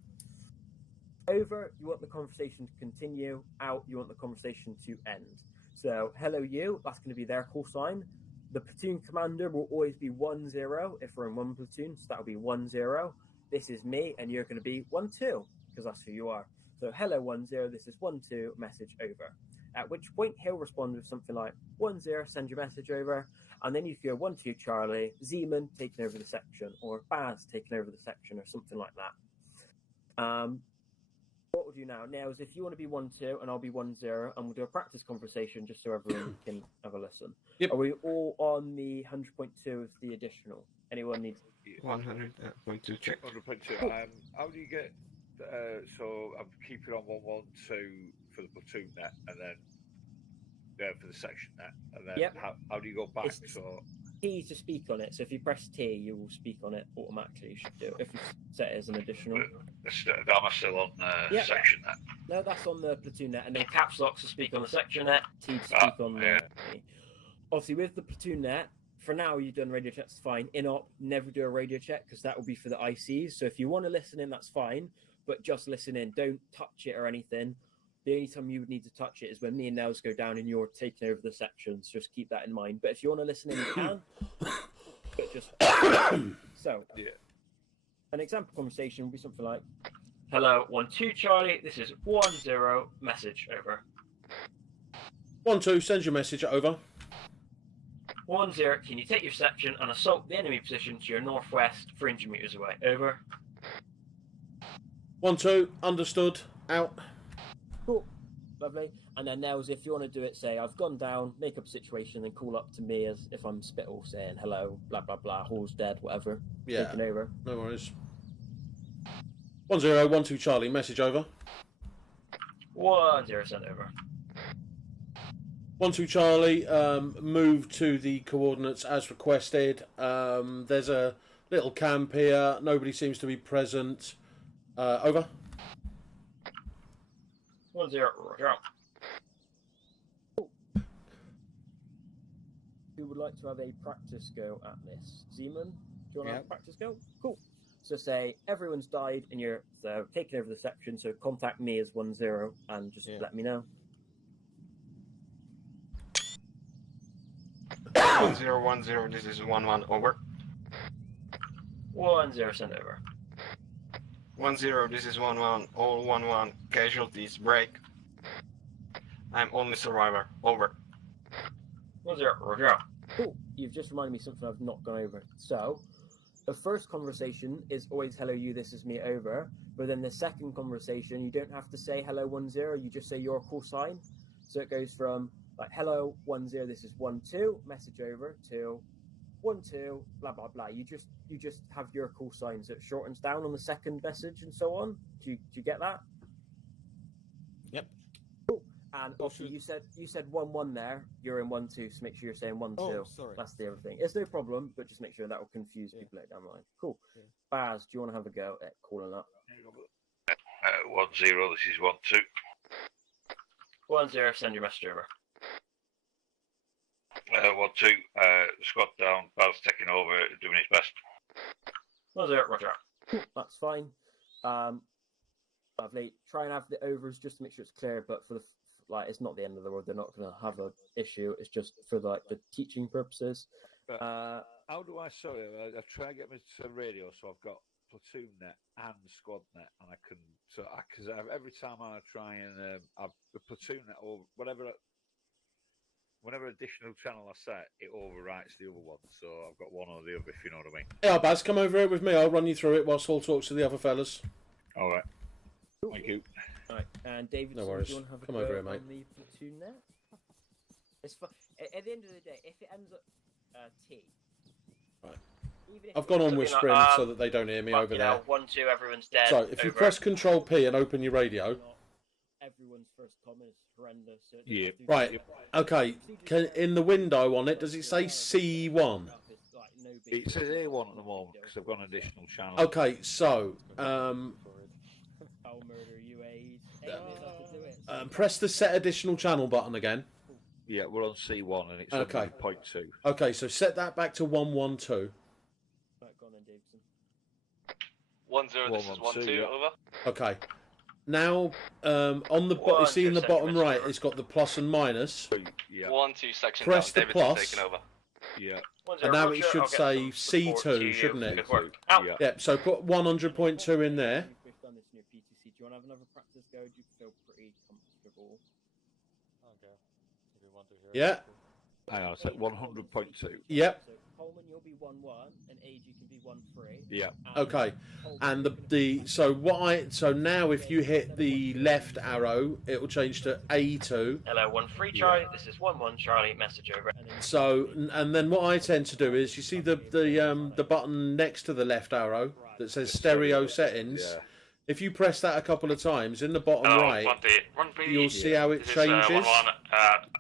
Over, you want the conversation to continue. Out, you want the conversation to end. So hello you, that's going to be their call sign. The platoon commander will always be 1-0 if we're in one platoon, so that'll be 1-0. This is me, and you're going to be 1-2 because that's who you are. So hello 1-0, this is 1-2, message over. At which point he'll respond with something like 1-0, send your message over, and then you can go 1-2 Charlie, Zeman taking over the section, or Baz taking over the section, or something like that. What we'll do now is if you want to be 1-2 and I'll be 1-0, and we'll do a practice conversation just so everyone can have a listen. Yep. Are we all on the 100.2 of the additional? Anyone needs 100.2 check. 100.2. How do you get? So I'm keeping on 112 for the platoon net, and then for the section net, and then how do you go back? So T to speak on it. So if you press T, you will speak on it automatically. You should do. If you set it as an additional. Am I still on section net? No, that's on the platoon net, and then caps lock to speak on the section net. T to speak on the. Obviously, with the platoon net, for now you've done radio checks, fine. In op, never do a radio check because that will be for the ICs. So if you want to listen in, that's fine. But just listen in. Don't touch it or anything. The only time you would need to touch it is when me and Nels go down and you're taking over the sections. Just keep that in mind. But if you want to listen in, you can. But just so. Yeah. An example conversation would be something like, "Hello, 1-2 Charlie. This is 1-0. Message over." 1-2. Send your message over. 1-0. Can you take your section and assault the enemy position to your northwest 300 meters away? Over. 1-2. Understood. Out. Cool. Lovely. And then Nels, if you want to do it, say, I've gone down, make up a situation, and call up to me as if I'm Spittle saying, hello, blah, blah, blah, Hall's dead, whatever. Yeah. Taking over. No worries. 1-0, 1-2 Charlie, message over. 1-0, sent over. 1-2 Charlie, move to the coordinates as requested. There's a little camp here. Nobody seems to be present. Over. 1-0, roger. Who would like to have a practice go at this? Zeman, do you want to have a practice go? Cool. So say everyone's died and you're taking over the section, so contact me as 1-0 and just let me know. 1010, this is 11, over. 1-0, send over. 10, this is 11, all 11, casualties, break. I'm only survivor, over. 1-0, roger. Cool, you've just reminded me something I've not gone over. So, the first conversation is always hello you, this is me, over. But then the second conversation, you don't have to say hello 1-0, you just say your call sign. So it goes from like hello 1-0, this is 1-2, message over, to 1-2, blah blah blah. You just have your call sign, so it shortens down on the second message and so on. Do you get that? Yep. Cool. And also you said 1-1 there. You're in 1-2, so make sure you're saying 1-2. Oh, sorry. That's the other thing. It's no problem, but just make sure that will confuse people later down the line. Cool. Yeah. Baz, do you want to have a go at calling up? 1-0, this is 1-2. 1-0, send your message over. 1-2, squad down, Baz taking over, doing his best. 1-0, roger. That's fine. Lovely. Try and have the overs just to make sure it's clear, but for the it's not the end of the world. They're not going to have an issue. It's just for the teaching purposes. But how do I? Sorry, I try and get my radio, so I've got platoon net and squad net, and I can because every time I try and I've the platoon net or whatever. Whenever additional channel I set, it overwrites the other one. So I've got one or the other, if you know what I mean. Yeah, Baz, come over here with me. I'll run you through it whilst Hall talks to the other fellas. All right. Thank you. All right, and David, no worries. Do you want to have a come go over here, mate. on the platoon net? It's fun. At the end of the day, if it ends up T. Right. I've gone on whispering so that they don't hear me over there. 1-2, everyone's dead. So if you press Control P and open your radio. Everyone's first comment is horrendous. So yeah. Right. Okay. In the window on it, does it say C1? It says A1 at the moment because I've got an additional channel. Okay. So press the set additional channel button again. Yeah, we're on C1 and it's Okay. 100.2. Okay, so set that back to 112. Right, go on then, Davidson. 1-0, this is 1-2, yeah. over. Okay. Now, on the bottom, you see in the bottom right, it's got the plus and minus. Yeah. 1-2 section Press down. the Davidson plus. taking over. Yeah. 1-0, And now it Roger, should I'll get say some support to C2, you. shouldn't it? Good work. Out. Yeah. Yep, so put 100.2 in there. We've done this in your PTC. Do you want to have another practice go? Do you feel pretty comfortable? Okay. If you want to hear. Yeah. Hang on a sec, 100.2. Yep. So Coleman, you'll be 1-1, and AG can be 1-3. Yeah. Okay. And so now if you hit the left arrow, it will change to A2. Hello, 1-3 Charlie. This is 1-1 Charlie. Message over. So, and then what I tend to do is, you see the button next to the left arrow that says stereo settings. Yeah. If you press that a couple of times in the bottom right, you'll see how it changes.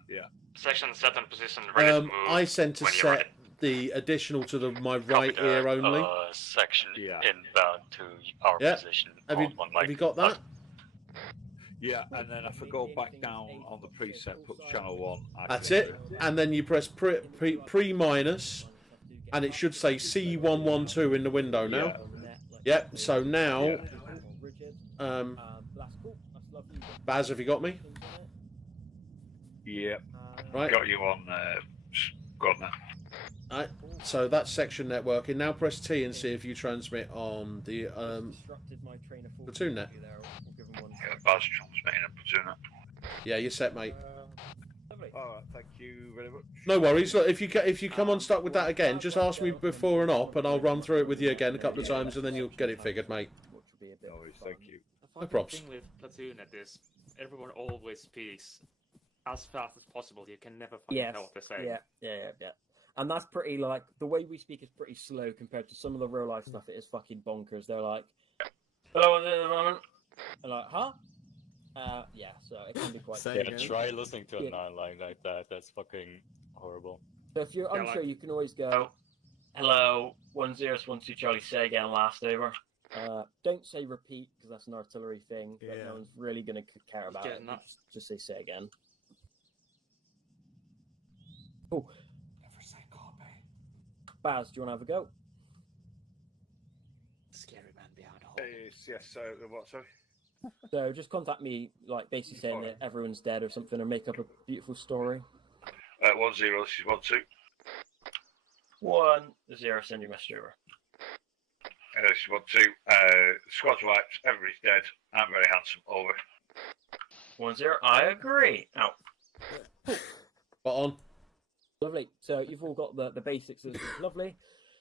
Yeah. Section set and position ready to move. I tend to when you're set ready. the additional to my right ear only. Section Yeah. inbound to our Yeah. position. Have you got that? Yeah, and then if I go back down on the preset, put channel 1. That's it. And then you press pre-minus, and it should say C112 in the window now. Yep, so now, Baz, have you got me? Yeah. Right. Got you on. Got that. Right. So that's section networking. Now press T and see if you transmit on the platoon net. Yeah, Buzz transmitting a platoon net. Yeah, you're set, mate. Alright, thank you very much. No worries. Look, if you come unstuck with that again, just ask me before and op, and I'll run through it with you again a couple of times, and then you'll get it figured, mate. No worries, thank you. No props. The thing with platoon net is everyone always speaks as fast as possible. You can never fucking know what they're saying. Yeah. And that's pretty, like, the way we speak is pretty slow compared to some of the real life stuff. It is fucking bonkers. They're like, hello, at the moment. And like, huh? Yeah, so it can be quite Try listening to a 9-line like that. That's fucking horrible. So if you're unsure, you can always go, hello, 1012 Charlie, say again, last over. Don't say repeat, because that's an artillery thing. But no one's really going to care about it. Just say again. Oh. Never say copy. Baz, do you want to have a go? Scary man behind a hole. Yes, so what, sorry? So just contact me, like basically saying that everyone's dead or something, or make up a beautiful story. 1-0, this is 1-2. 1-0, send your message over. This is 1-2. Squad's wiped, everybody's dead. I'm very handsome, over. 1-0, I agree. Out. Spot on. Lovely. So you've all got the basics. That's lovely.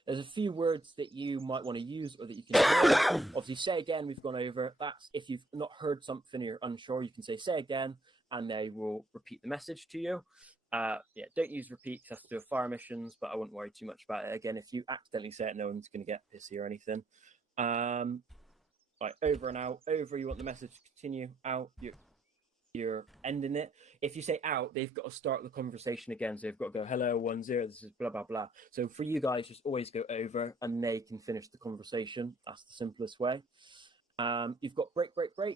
There's a few words that you might want to use or that you can hear. Obviously, say again, we've gone over. That's if you've not heard something or you're unsure, you can say again, and they will repeat the message to you. Don't use repeat, because that's to do with fire missions, but I wouldn't worry too much about it. Again, if you accidentally say it, no one's going to get pissy or anything. Right, over and out. Over, you want the message to continue. Out, you're ending it. If you say out, they've got to start the conversation again. So they've got to go, hello, 1-0, this is blah, blah, blah. So for you guys, just always go over and they can finish the conversation. That's the simplest way. You've got break,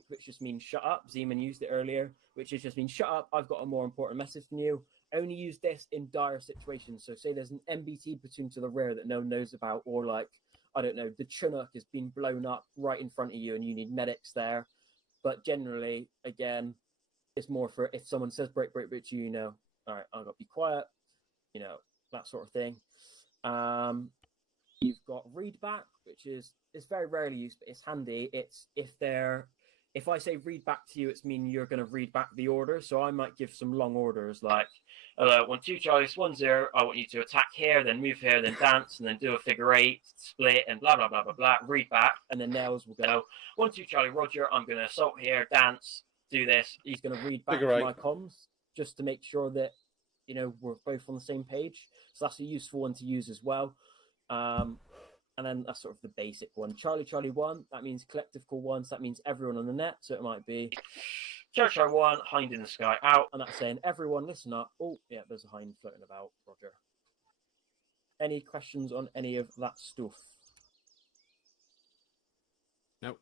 which just means shut up. Zeman used it earlier, which just means shut up. I've got a more important message than you. Only use this in dire situations. So say there's an MBT platoon to the rear that no one knows about, or like, I don't know, the Chinook has been blown up right in front of you and you need medics there. But generally, again, it's more for if someone says break, you know, all right, I've got to be quiet, you know, that sort of thing. You've got read back, which is it's very rarely used, but it's handy. It's if I say read back to you, it's mean you're going to read back the order. So I might give some long orders like 1-2 Charlie, 1-0. I want you to attack here, then move here, then dance, and then do a figure 8, split, and blah blah blah blah blah. Read back, and then Nails will go 1-2 Charlie, Roger. I'm going to assault here, dance, do this. He's going to read back to my comms just to make sure that you know we're both on the same page. So that's a useful one to use as well. And then that's sort of the basic one. Charlie 1, that means collective call 1, so that means everyone on the net. So it might be Charlie 1, hind in the sky, out. And that's saying, everyone listen up. Oh, yeah, there's a hind floating about, Roger. Any questions on any of that stuff? Nope.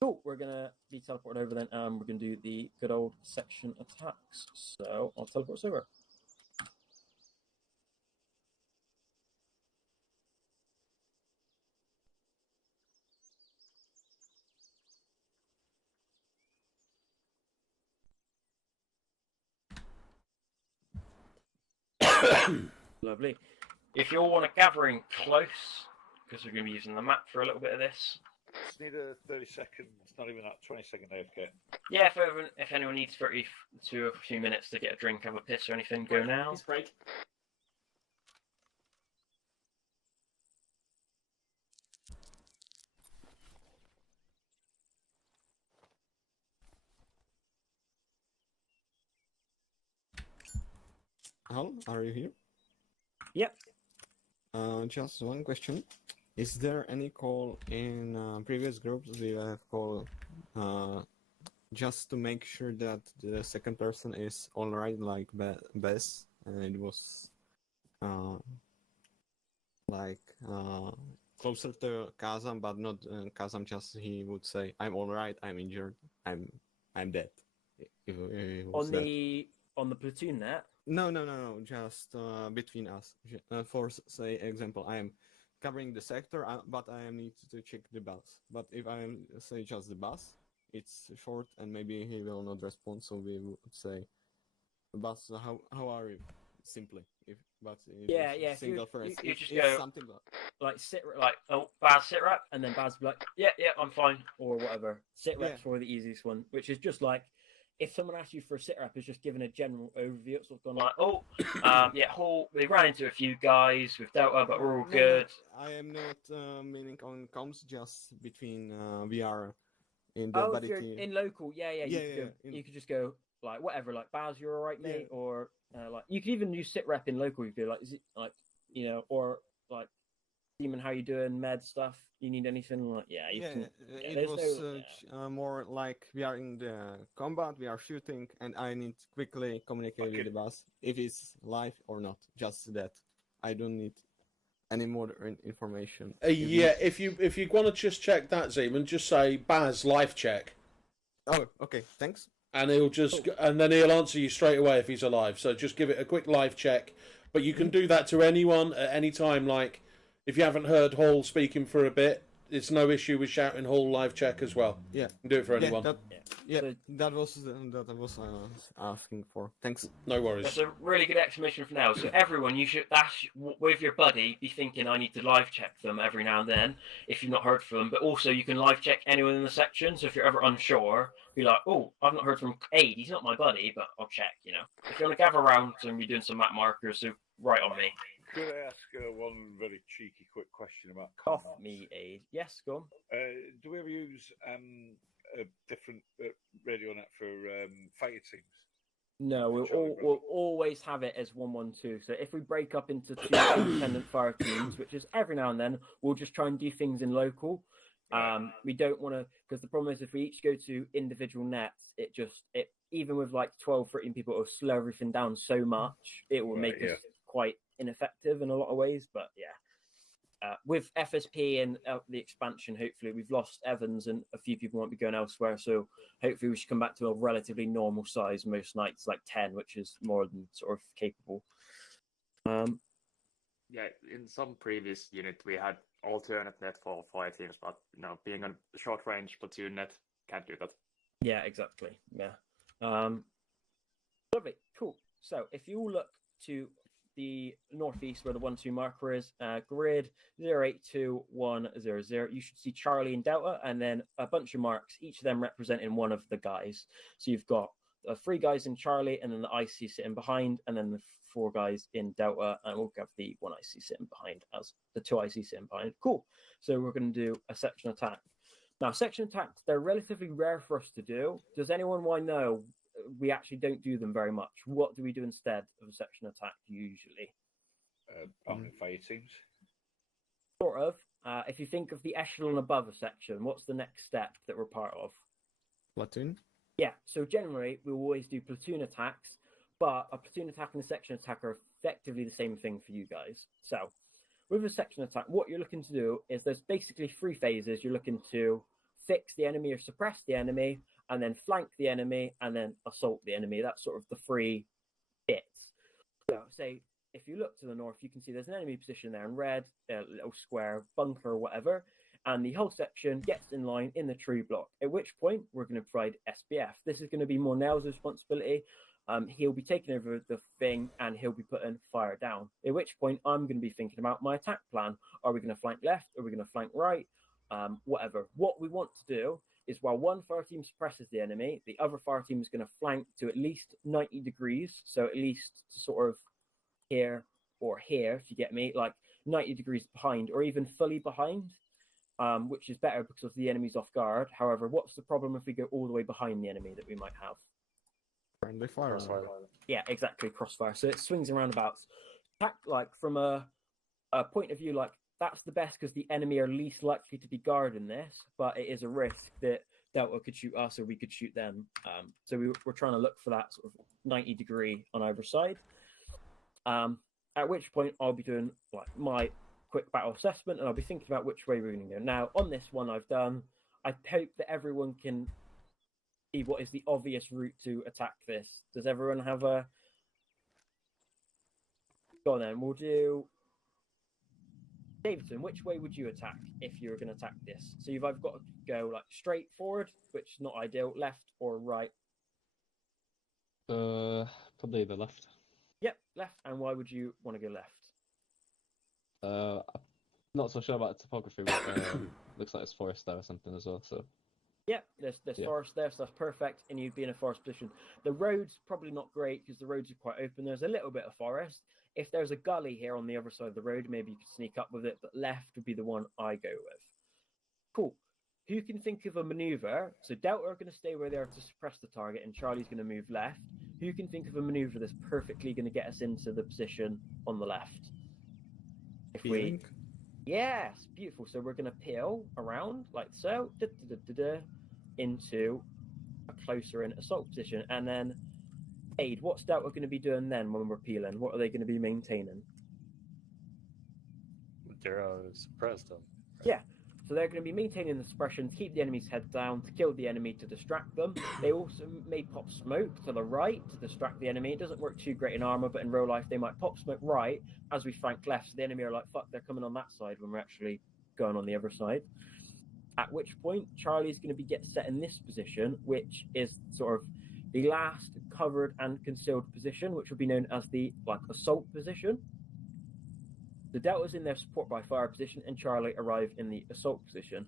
Cool, we're going to be teleported over then, and we're going to do the good old section attacks. So I'll teleport us over. Lovely. If you all want to gather in close, because we're going to be using the map for a little bit of this. Just need a 30-second, it's not even that, 20-second AFK. Yeah, if anyone needs 30 to a few minutes to get a drink, have a piss or anything, go now. Break. Hal, are you here? Yep. Just one question. Is there any call in previous groups we have called just to make sure that the second person is alright, like Bess, and it was closer to Kazam, but not Kazam. Just he would say, "I'm alright. I'm injured. I'm dead." If On the platoon net. No. Just between us. For say example, I am covering the sector, but I need to check the bus. But if I am say just the bus, it's short and maybe he will not respond. So we would say, "Bus, how are you?" Simply. Single phrase. You just go something Baz sit rep, and then Baz be like, yeah, I'm fine, or whatever. Sit rep's for the easiest one, which is just like, if someone asks you for a sit rep, it's just giving a general overview. It's gone like, we ran into a few guys with Delta, but we're all good. I am not meaning on comms, just between VR in the body team. In local, you could just go like whatever, like Baz, you're all right, mate, or like you could even use sit rep in local. You'd be like, is it like or like Demon, how you doing? Med stuff. You need anything? Like it was more like we are in the combat, we are shooting, and I need to quickly communicate with the boss if it's live or not. Just that. I don't need any more information. If you want to just check that, Zeman, just say Baz life check. Oh, okay. Thanks. And he'll and then he'll answer you straight away if he's alive. So just give it a quick live check. But you can do that to anyone at any time. Like if you haven't heard Hall speaking for a bit, it's no issue with shouting Hall live check as well. Yeah, you can do it for anyone. That was asking for. Thanks. No worries. That's a really good explanation for now. So everyone, you should with your buddy be thinking I need to live check them every now and then if you've not heard from them. But also you can live check anyone in the section. So if you're ever unsure, be like, oh, I've not heard from Aid. He's not my buddy, but I'll check. If you want to gather around and be doing some map markers, so right on me. Could I ask one very cheeky, quick question about Cough me, Aid. Yes, go on. Do we ever use a different radio net for fighter teams? No, we'll always have it as 112. So if we break up into two independent fire teams, which is every now and then, we'll just try and do things in local. We don't want to, because the problem is if we each go to individual nets, it even with like 12, 13 people, it'll slow everything down so much, it will make us quite ineffective in a lot of ways. But with FSP and the expansion, hopefully we've lost Evans and a few people won't be going elsewhere. So hopefully we should come back to a relatively normal size most nights, like 10, which is more than sort of capable. In some previous unit we had alternate net for fire teams, but being on short range platoon net, can't do that. Yeah, exactly. Yeah. Lovely. Cool. So if you all look to the northeast where the 1-2 marker is, grid 082100, you should see Charlie and Delta, and then a bunch of marks, each of them representing one of the guys. So you've got 3 guys in Charlie, and then the IC sitting behind, and then the 4 guys in Delta, and we'll have the 1 IC sitting behind as the 2 IC sitting behind. Cool. So we're going to do a section attack. Now, section attacks, they're relatively rare for us to do. Does anyone want to know? We actually don't do them very much. What do we do instead of a section attack usually? How many fire teams? Sort of. If you think of the echelon above a section, what's the next step that we're part of? Platoon? Yeah, so generally we always do platoon attacks, but a platoon attack and a section attack are effectively the same thing for you guys. So with a section attack, what you're looking to do is there's basically 3 phases. You're looking to fix the enemy or suppress the enemy, and then flank the enemy, and then assault the enemy. That's sort of the 3 bits. So say, if you look to the north, you can see there's an enemy position there in red, a little square, bunker or whatever, and the whole section gets in line in the tree block, at which point we're going to provide SBF. This is going to be more Nail's responsibility. He'll be taking over the thing and he'll be putting fire down. At which point, I'm going to be thinking about my attack plan. Are we going to flank left? Are we going to flank right? Whatever. What we want to do is while one fire team suppresses the enemy, the other fire team is going to flank to at least 90 degrees. So at least sort of here or here, if you get me, like 90 degrees behind or even fully behind, which is better because the enemy's off guard. However, what's the problem if we go all the way behind the enemy that we might have? Friendly fire. Yeah, exactly, crossfire. So it swings and roundabouts. Like from a point of view, like that's the best because the enemy are least likely to be guarding this, but it is a risk that Delta could shoot us or we could shoot them. So we're trying to look for that sort of 90 degree on either side. At which point I'll be doing like my quick battle assessment and I'll be thinking about which way we're going to go. Now, on this one I've done, I hope that everyone can see what is the obvious route to attack this. Does everyone have a... Go on then, we'll do... Davidson, which way would you attack if you were going to attack this? So you've either got to go like straight forward, which is not ideal, left or right? Probably the left. Yep, left. And why would you want to go left? I'm not so sure about the topography, but looks like it's forest there or something as well. So yeah, there's forest there, so that's perfect, and you'd be in a forest position. The road's probably not great because the roads are quite open. There's a little bit of forest. If there's a gully here on the other side of the road, maybe you could sneak up with it, but left would be the one I go with. Cool. Who can think of a maneuver? So Delta are going to stay where they are to suppress the target, and Charlie's going to move left. Who can think of a maneuver that's perfectly going to get us into the position on the left? If we... Yes, beautiful. So we're going to peel around like so, into a closer in assault position, and then Aid, what's Delta going to be doing then when we're peeling? What are they going to be maintaining? They're suppressed them. Yeah, so they're going to be maintaining the suppression to keep the enemy's head down, to kill the enemy, to distract them. They also may pop smoke to the right to distract the enemy. It doesn't work too great in armor, but in real life they might pop smoke right as we flank left, so the enemy are like, fuck, they're coming on that side when we're actually going on the other side. At which point, Charlie's going to get set in this position, which is sort of the last covered and concealed position, which will be known as the assault position. The Delta's in their support by fire position, and Charlie arrive in the assault position.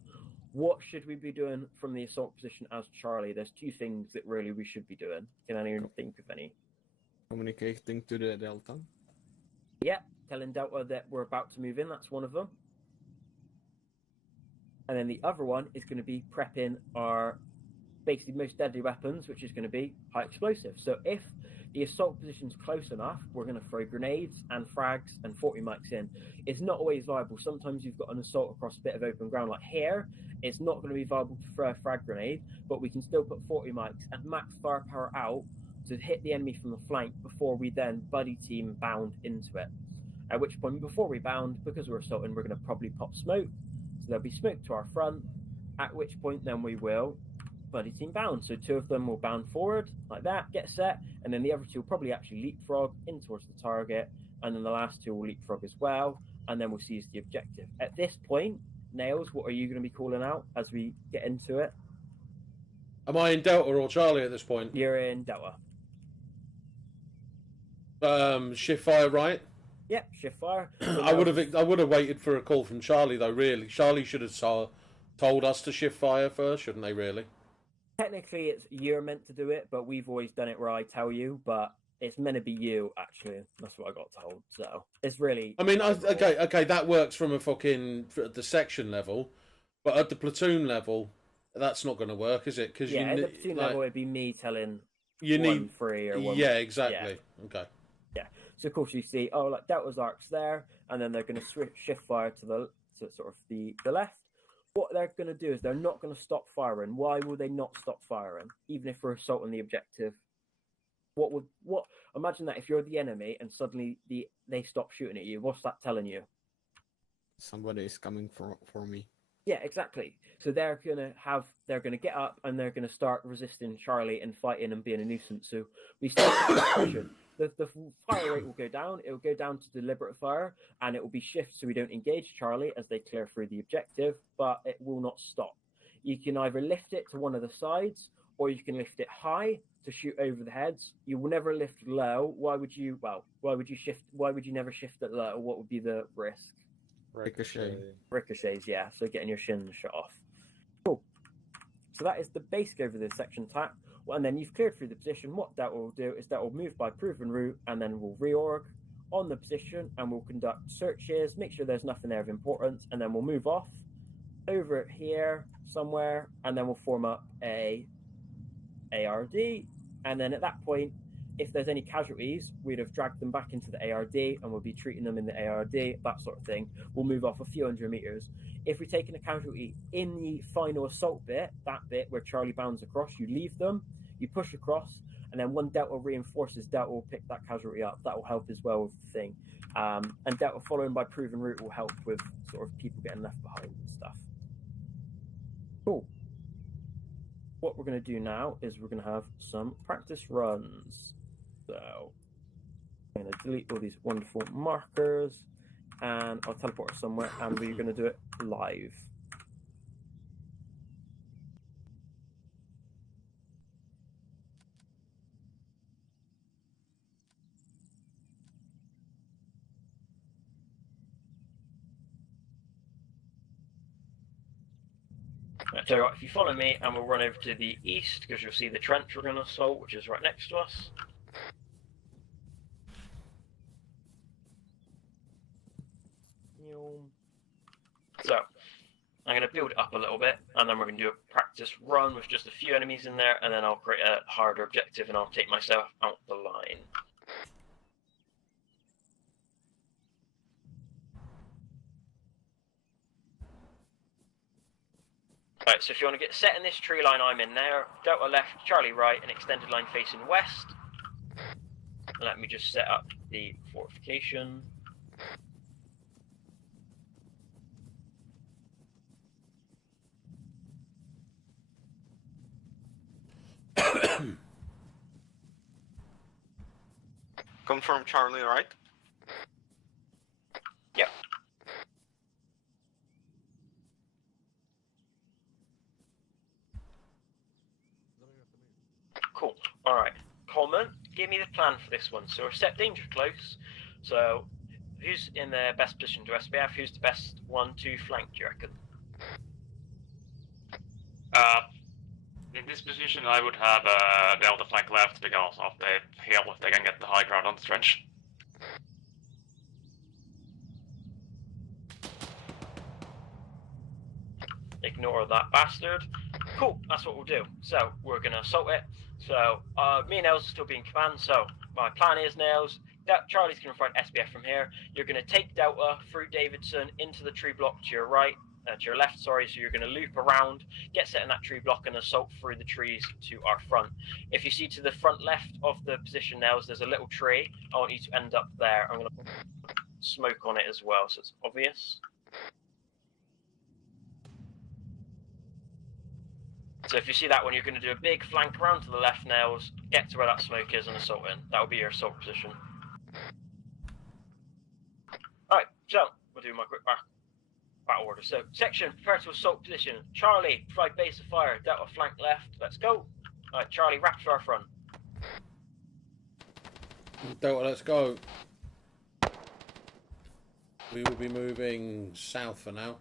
What should we be doing from the assault position as Charlie? There's two things that really we should be doing. Can anyone think of any? Communicating to the Delta. Yeah, telling Delta that we're about to move in. That's one of them. And then the other one is going to be prepping our basically most deadly weapons, which is going to be high explosives. So if the assault position's close enough, we're going to throw grenades and frags and 40 mics in. It's not always viable. Sometimes you've got an assault across a bit of open ground like here. It's not going to be viable to throw a frag grenade, but we can still put 40 mics and max firepower out to hit the enemy from the flank before we then buddy team bound into it. At which point, before we bound, because we're assaulting, we're going to probably pop smoke. So there'll be smoke to our front, at which point then we will buddy team bound. So two of them will bound forward like that, get set, and then the other two will probably actually leapfrog in towards the target, and then the last two will leapfrog as well, and then we'll seize the objective. At this point, Nails, what are you going to be calling out as we get into it? Am I in Delta or Charlie at this point? You're in Delta. Shift fire right. Yep, shift fire. I would have waited for a call from Charlie though. Really, Charlie should have told us to shift fire first, shouldn't they? Really. Technically, it's you're meant to do it, but we've always done it where I tell you. But it's meant to be you, actually. That's what I got told. So it's really. I mean, okay, that works from the section level, but at the platoon level, that's not going to work, is it? Because at the platoon level, it'd be me telling you need 3 or 1. Yeah, exactly. Yeah. Okay. Yeah. So of course you see, like Delta's arcs there, and then they're going to shift fire to sort of the left. What they're going to do is they're not going to stop firing. Why will they not stop firing, even if we're assaulting the objective? Imagine that if you're the enemy and suddenly they stop shooting at you. What's that telling you? Somebody is coming for me. Yeah, exactly. So they're gonna get up and they're gonna start resisting Charlie and fighting and being a nuisance. So we start the fire rate will go down. It will go down to deliberate fire, and it will be shift so we don't engage Charlie as they clear through the objective, but it will not stop. You can either lift it to one of the sides, or you can lift it high to shoot over the heads. You will never lift low. Why would you? Well, why would you shift? Why would you never shift it low? What would be the risk? Ricochet. Ricochets, yeah. So getting your shins shot off. Cool. So that is the basic over this section attack. Well, and then you've cleared through the position. What that will do is that will move by proven route, and then we'll reorg on the position, and we'll conduct searches, make sure there's nothing there of importance, and then we'll move off over here somewhere, and then we'll form up a ARD. And then at that point, if there's any casualties, we'd have dragged them back into the ARD, and we'll be treating them in the ARD, that sort of thing. We'll move off a few hundred meters. If we've taken a casualty in the final assault bit, that bit where Charlie bounds across, you leave them, you push across, and then when Delta reinforces, Delta will pick that casualty up. That will help as well with the thing. And Delta following by proven route will help with sort of people getting left behind and stuff. Cool. What we're going to do now is we're going to have some practice runs. So I'm going to delete all these wonderful markers, and I'll teleport us somewhere, and we're going to do it live. So right, if you follow me, and we'll run over to the east, because you'll see the trench we're going to assault, which is right next to us. So I'm going to build it up a little bit, and then we're going to do a practice run with just a few enemies in there, and then I'll create a harder objective, and I'll take myself out the line. Right, so if you want to get set in this tree line I'm in there, Delta left, Charlie right, and extended line facing west. And let me just set up the fortification. Confirm Charlie, right? Yep. Cool. Alright. Coleman, give me the plan for this one. So we're set danger close. So who's in the best position to SBF? Who's the best one to flank, do you reckon? In this position, I would have Delta flank left because of the hill if they can get the high ground on the trench. Ignore that bastard. Cool, that's what we'll do. So we're going to assault it. So me and Nails are still being command. So my plan is, Nails, Charlie's going to fight SBF from here. You're going to take Delta through Davidson into the tree block to your right. To your left, sorry, so you're going to loop around, get set in that tree block, and assault through the trees to our front. If you see to the front left of the position now, there's a little tree. I want you to end up there. I'm going to put smoke on it as well, so it's obvious. So if you see that one, you're going to do a big flank around to the left, Nails, get to where that smoke is, and assault in. That will be your assault position. Alright, so we'll do my quick battle order. So, section, prepare to assault position. Charlie, provide base of fire. Delta flank left. Let's go. Alright, Charlie, rapid our front. Delta, let's go. We will be moving south for now.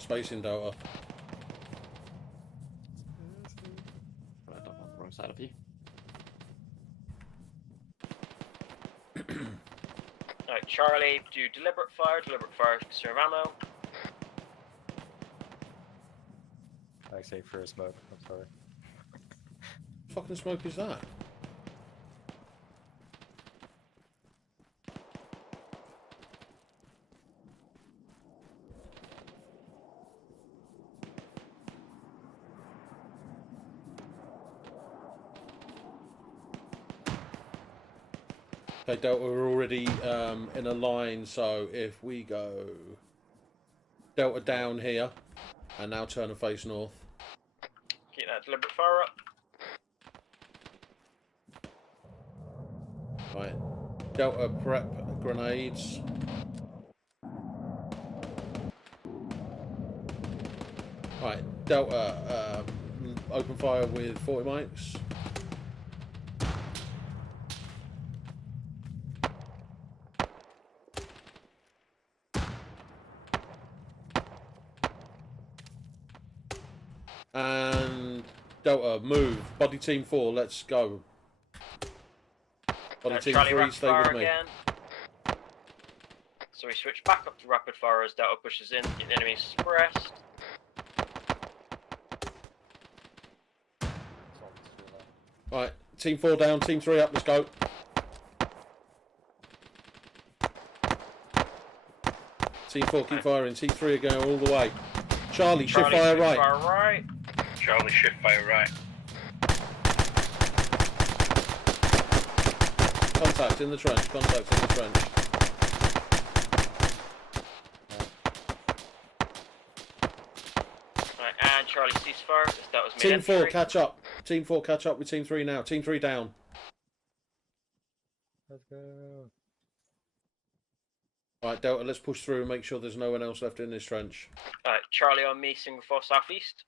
Space in Delta. Right up on the wrong side of you. Alright, Charlie, do deliberate fire, conserve ammo. I say for a smoke, I'm sorry. What fucking smoke is that? Okay, Delta, we're already in a line, so if we go Delta down here, and now turn and face north. Keep that deliberate fire up. Right. Delta prep grenades. Right, Delta, open fire with 40 mics. And Delta, move. Body team 4, let's go. Body team Charlie, 3, rapid stay fire with me. again. So we switch back up to rapid fire as Delta pushes in, get the enemy suppressed. Right, team 4 down, team 3 up, let's go. Team 4 keep firing, team 3 are going all the way. Charlie, shift fire right. Fire right. Charlie, shift fire right. Contact in the trench, contact in the trench. Right, and Charlie ceasefire, as that was Team 4 mid-entry. catch up. Team 4 catch up with team 3 now. Team 3 down. Let's go. Right, Delta, let's push through and make sure there's no one else left in this trench. Alright, Charlie on me, single file southeast.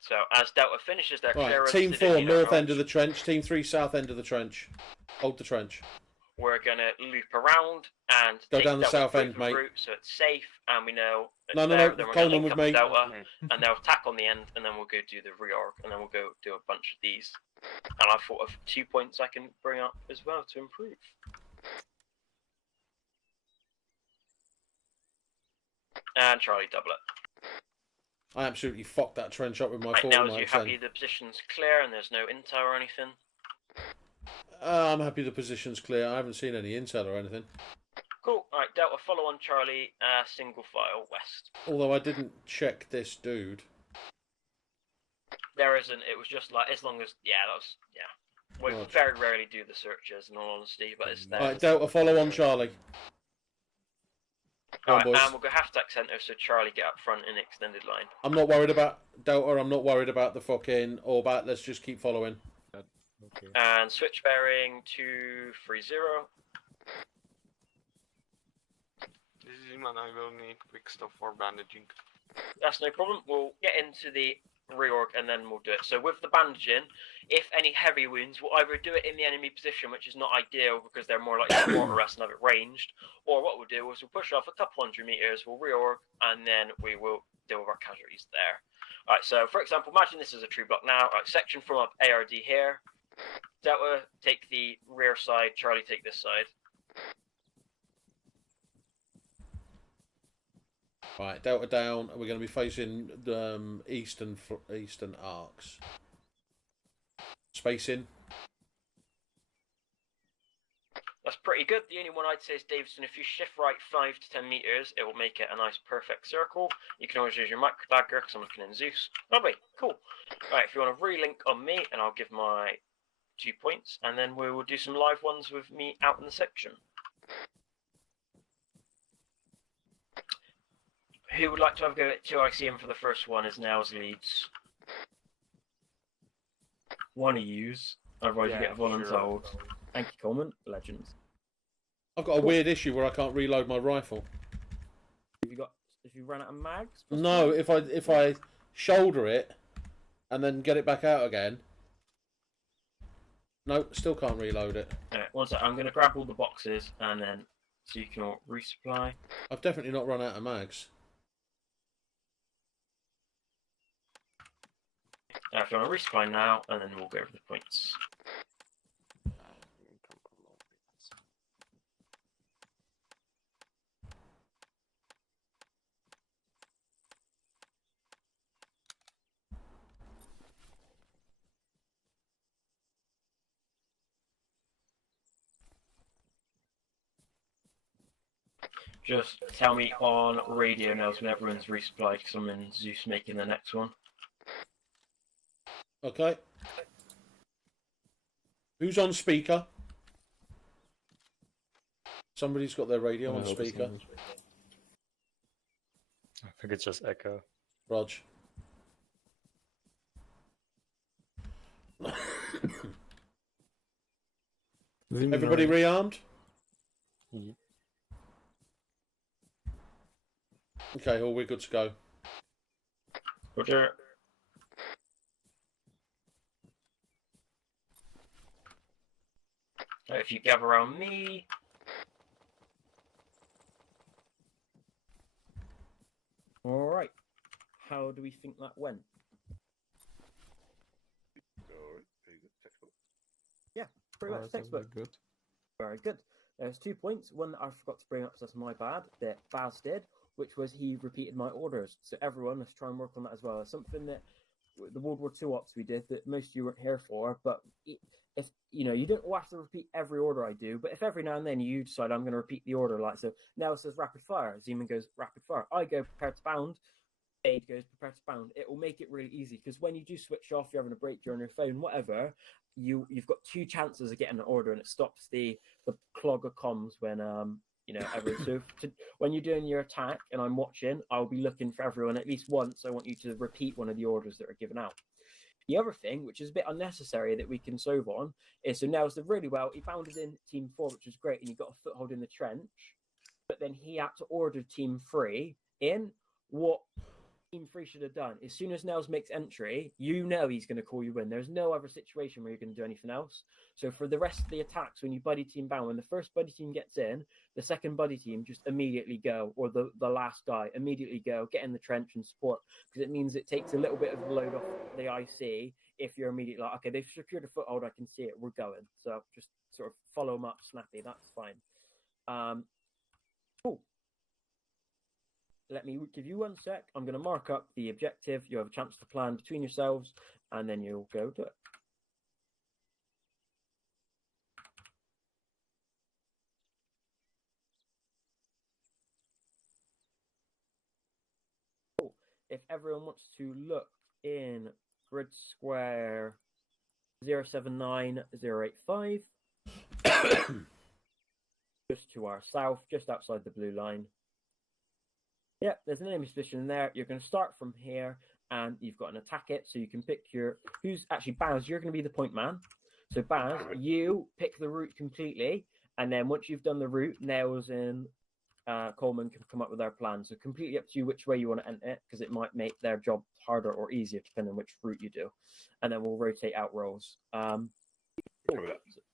So, as Delta finishes their Right, clearance, team they 4 don't need our north end knowledge. of the trench. Team 3 south end of the trench. Hold the trench. We're going to loop around and Go take down the Delta's south end, movement mate. route so it's safe and we know it's No, there. no, Then we're Coleman going to link with up me. with Delta and they'll attack on the end and then we'll go do the reorg and then we'll go do a bunch of these. And I thought of 2 points I can bring up as well to improve. And Charlie double it. I absolutely fucked that trench up with my Right, 40 now, are you mics happy then. the position's clear and there's no intel or anything? I'm happy the position's clear. I haven't seen any intel or anything. Cool. Alright, Delta, follow on Charlie, single file west. Although I didn't check this dude. There isn't, it was just like, as long as, yeah, that was, yeah. We Right. very rarely do the searches, in all honesty, but it's there. Right, Delta, follow on Charlie. Come on, Alright, boys. and we'll go half-tack centre, so Charlie get up front in extended line. I'm not worried about Delta. I'm not worried about the fucking or about. Let's just keep following. Okay. And switch bearing 230. This is Iman, I will need quick stuff for bandaging. That's no problem. We'll get into the reorg and then we'll do it. So with the bandaging, if any heavy wounds, we'll either do it in the enemy position, which is not ideal because they're more likely to water us and have it ranged, or what we'll do is we'll push off a couple hundred meters, we'll reorg, and then we will deal with our casualties there. Alright, so for example, imagine this is a tree block now. Alright, section from up ARD here. Delta, take the rear side, Charlie, take this side. Right, Delta down. We're going to be facing eastern arcs. Spacing. That's pretty good. The only one I'd say is Davidson. If you shift right 5 to 10 meters, it will make it a nice perfect circle. You can always use your micro dagger because I'm looking in Zeus. Lovely, cool. Right, if you want to relink on me, and I'll give my 2 points, and then we will do some live ones with me out in the section. Who would like to have a go at 2 ICM for the first one as Nails leads? One of yous, otherwise you get a voluntold. Thank you, Coleman. Legends. I've got a weird issue where I can't reload my rifle. Have you run out of mags? No, if I shoulder it and then get it back out again. No, still can't reload it. Alright, one sec. I'm going to grab all the boxes and then so you can all resupply. I've definitely not run out of mags. If you want to resupply now, and then we'll go over the points. Just tell me on radio now when everyone's resupplied because I'm in Zeus making the next one. Okay. Who's on speaker? Somebody's got their radio on speaker. I think it's just echo. Rog. Everybody rearmed? Okay, all we're good to go. Roger. So if you gather around me. All right. How do we think that went? Yeah, pretty much textbook. Good. Very good. There's 2 points. One that I forgot to bring up, so that's my bad, that Baz did, which was he repeated my orders. So everyone, let's try and work on that as well. It's something that the World War II ops we did that most of you weren't here for, but if you know, you don't have to repeat every order I do, but if every now and then you decide I'm going to repeat the order, like so now it says rapid fire, Zeman goes rapid fire, I go prepare to bound, Aid goes prepare to bound. It will make it really easy because when you do switch off, you're having a break, you're on your phone, whatever, you've got 2 chances of getting an order, and it stops the clog of comms when you know so when you're doing your attack and I'm watching, I'll be looking for everyone at least once. I want you to repeat one of the orders that are given out. The other thing, which is a bit unnecessary that we can solve on, is so Nels did really well. He bounded in Team 4, which was great, and he got a foothold in the trench. But then he had to order Team 3 in. What Team 3 should have done, as soon as Nels makes entry, you know he's going to call you in. There's no other situation where you're going to do anything else. So for the rest of the attacks, when you buddy team bound, when the first buddy team gets in, the second buddy team just immediately go, or the last guy immediately go, get in the trench and support, because it means it takes a little bit of the load off the IC if you're immediately like, okay, they've secured a foothold, I can see it, we're going. So just sort of follow them up, snappy, that's fine. Cool. Let me give you 1 sec. I'm going to mark up the objective. You have a chance to plan between yourselves, and then you'll go do it. Cool. If everyone wants to look in grid square 079085, just to our south, just outside the blue line. Yep, there's an enemy position in there. You're going to start from here, and you've got an attack it, so you can pick your... Who's actually Baz? You're going to be the point man. So Baz, you pick the route completely, and then once you've done the route, Nails and Coleman can come up with their plan. So completely up to you which way you want to enter it, because it might make their job harder or easier depending on which route you do. And then we'll rotate out roles. Cool.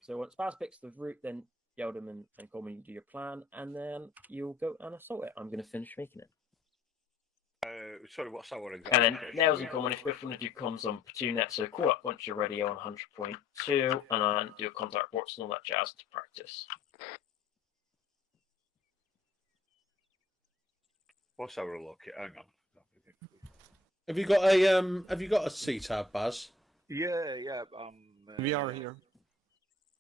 So once Baz picks the route, then Yeldam and Coleman, you do your plan, and then you'll go and assault it. I'm going to finish making it. Sorry, what's our exact? And then Nails and Coleman, if we're going to do comms on Platoon net, so call up once you're ready on 100.2, and then do a contact reports and all that jazz to practice. What's our look? Hang on. Have you got a C tab, Baz? Yeah. We are here.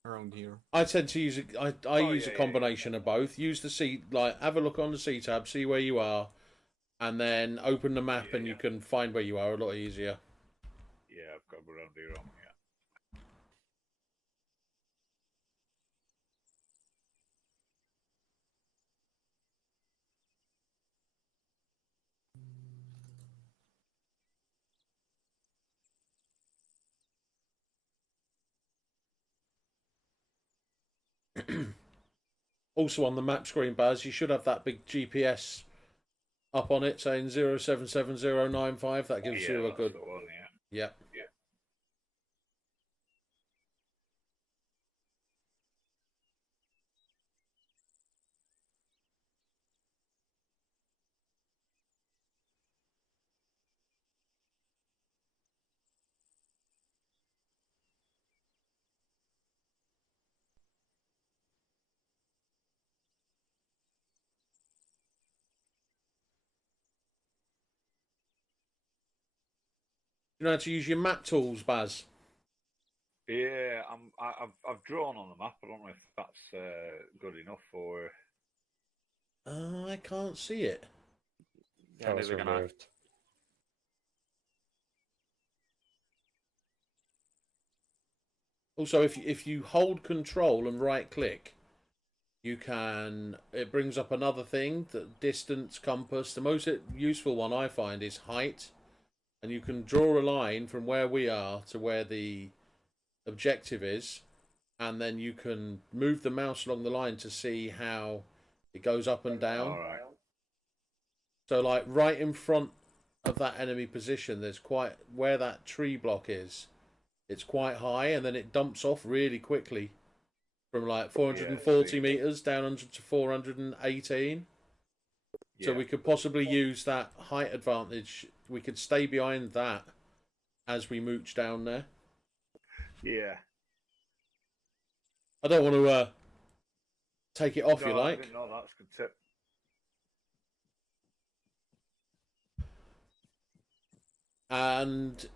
Around here. I tend to use I use a combination of both. Use the C, like have a look on the C tab, see where you are, and then open the map and you can find where you are a lot easier. Yeah, I've got around here on, Also on the map screen, Baz, you should have that big GPS up on it saying 077095. That gives you a good... One, yeah. You know how to use your map tools, Baz? Yeah, I've drawn on the map. I don't know if that's good enough or. I can't see it. Yeah, maybe we're gonna. Also, if you hold control and right click, you can. It brings up another thing: that distance, compass. The most useful one I find is height, and you can draw a line from where we are to where the objective is, and then you can move the mouse along the line to see how it goes up and down. All right. So, like, right in front of that enemy position, there's quite... Where that tree block is, it's quite high, and then it dumps off really quickly from, like, 440 metres down to 418. So we could possibly use that height advantage. We could stay behind that as we mooch down there. Yeah. I don't want to take it off, you like. No, that's a good tip. And,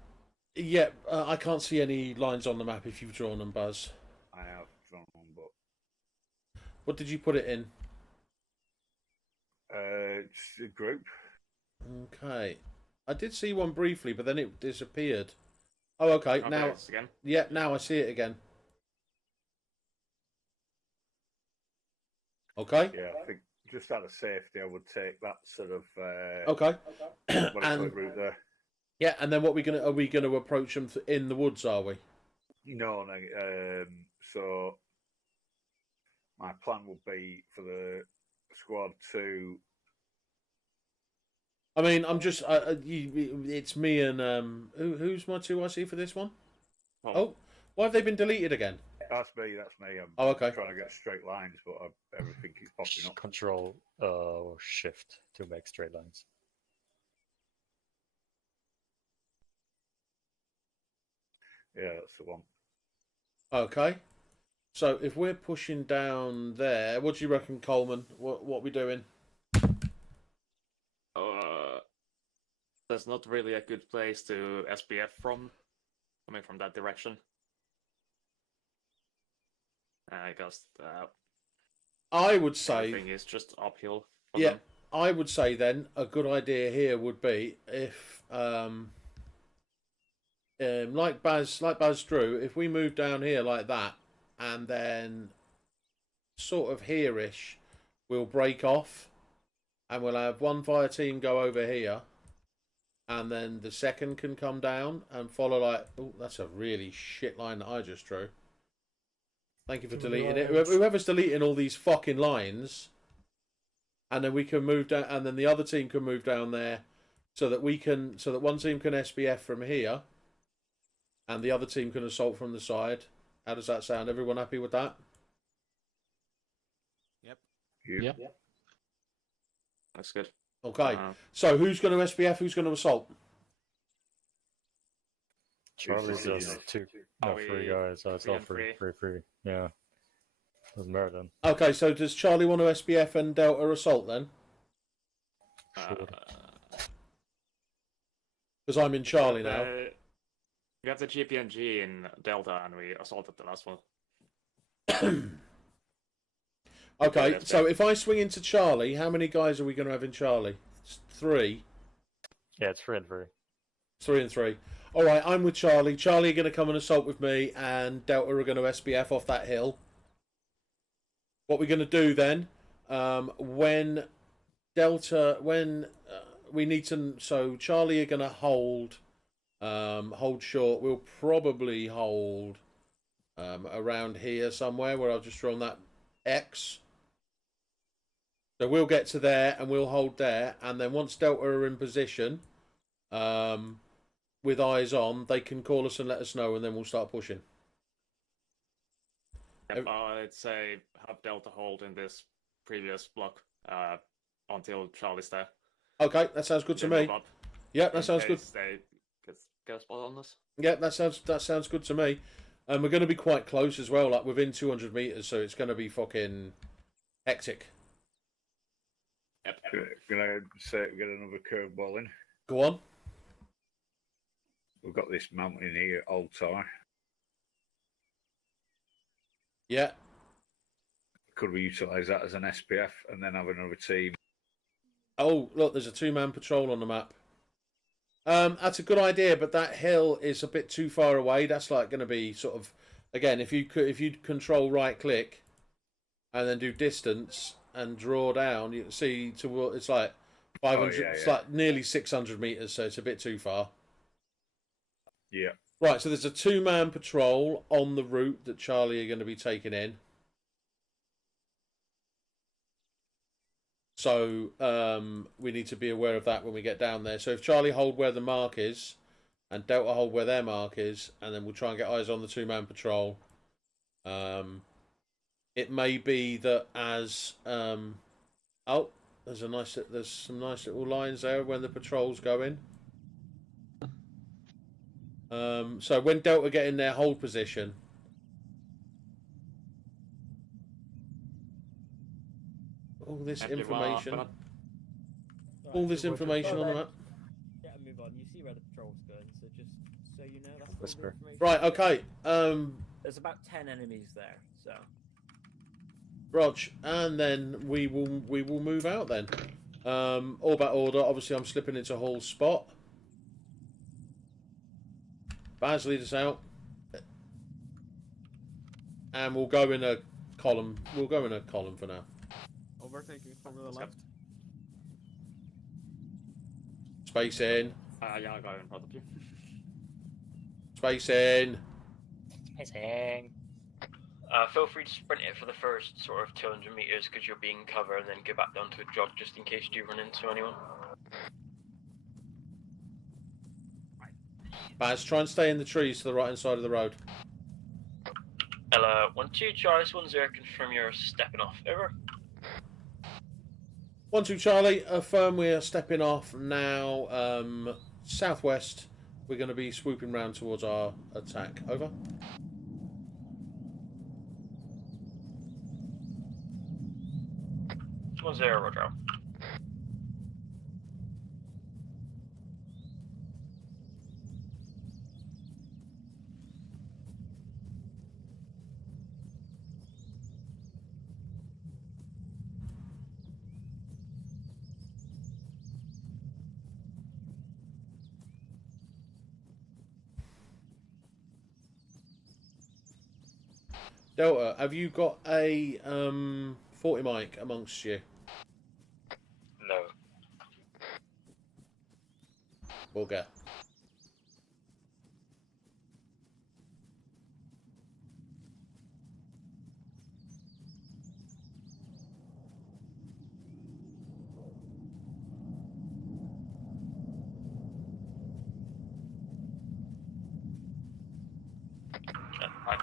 yeah, I can't see any lines on the map if you've drawn them, Buzz. I have drawn one, but... What did you put it in? Just a group. Okay. I did see one briefly, but then it disappeared. Oh, okay. Now, again. yeah, now I see it again. Okay. Yeah, I think just out of safety, I would take that sort of. Okay. And route there. Yeah, and then what are we gonna approach them in the woods? Are we? No. So my plan would be for the squad to. I mean, I'm just. It's me and who's my 2IC for this one? Oh, why have they been deleted again? That's me. I'm okay. Trying to get straight lines, but everything keeps popping up. Control Shift to make straight lines. Yeah, that's the one. Okay. So if we're pushing down there, what do you reckon, Coleman? What we doing? There's not really a good place to SPF from, coming from that direction. I guess I would say everything is just uphill. From yeah, them. I would say then a good idea here would be if like Baz drew, if we move down here like that, and then sort of here-ish, we'll break off, and we'll have one fire team go over here, and then the second can come down and follow like... Oh, that's a really shit line that I just drew. Thank you for deleting it. Whoever's deleting all these fucking lines, and then we can move down, and then the other team can move down there, so that one team can SBF from here, and the other team can assault from the side. How does that sound? Everyone happy with that? Yep. That's good. Okay. So who's going to SBF? Who's going to assault? Charlie's just three guys. So it's all free. Yeah. Doesn't matter then. Okay, so does Charlie want to SBF and Delta assault then? Because I'm in Charlie now. We got the GPNG in Delta and we assaulted the last one. Okay, so if I swing into Charlie, how many guys are we going to have in Charlie? 3? Yeah, it's 3 and 3. 3 and 3. Alright, I'm with Charlie. Charlie are going to come and assault with me, and Delta are going to SBF off that hill. What we're going to do then, when we need to... So Charlie are going to hold short. We'll probably hold around here somewhere where I've just drawn that X. So we'll get to there and we'll hold there, and then once Delta are in position, with eyes on, they can call us and let us know, and then we'll start pushing. Yep, I'd say have Delta hold in this previous block until Charlie's there. Okay, that sounds good to me. Yeah, that sounds good. They get a spot on us. Yeah, that sounds good to me. And we're going to be quite close as well, like within 200 meters, so it's going to be fucking hectic. Yep. Gonna say we get another curveball in. Go on. We've got this mountain in here, Old Tower. Yeah. Could we utilise that as an SPF and then have another team? Oh, look, there's a 2-man patrol on the map. That's a good idea, but that hill is a bit too far away. That's like going to be sort of, again, if you control right click and then do distance and draw down, you see it's like 500. It's like nearly 600 meters, so it's a bit too far. Yeah. Right, so there's a 2-man patrol on the route that Charlie are going to be taking in. So we need to be aware of that when we get down there. So if Charlie hold where the mark is, and Delta hold where their mark is, and then we'll try and get eyes on the 2-man patrol. It may be that as oh, there's some nice little lines there when the patrol's going. So when Delta get in their hold position, all this information, all this information on the map. Yeah, move on. You see where the patrol's going, so just so you know, that's all the information. Right. Okay. There's about 10 enemies there, so. Rog, and then we will move out then. All about order. Obviously, I'm slipping into Hall's spot. Baz, lead us out, and we'll go in a column. We'll go in a column for now. Overtaking from the left. Space in. Yeah, I'll go in front of you. Space in. Spacing. Feel free to sprint it for the first sort of 200 meters because you'll be in cover, and then go back down to a jog just in case you do run into anyone. Baz, try and stay in the trees to the right hand side of the road. Ella, 1-2, Charlie 1-0, confirm you're stepping off. Over. 1-2 Charlie, affirm we are stepping off now. Southwest. We're going to be swooping round towards our attack. Over. It's 1-0, Roger. Delta, have you got a 40 mic amongst you? No. We'll go.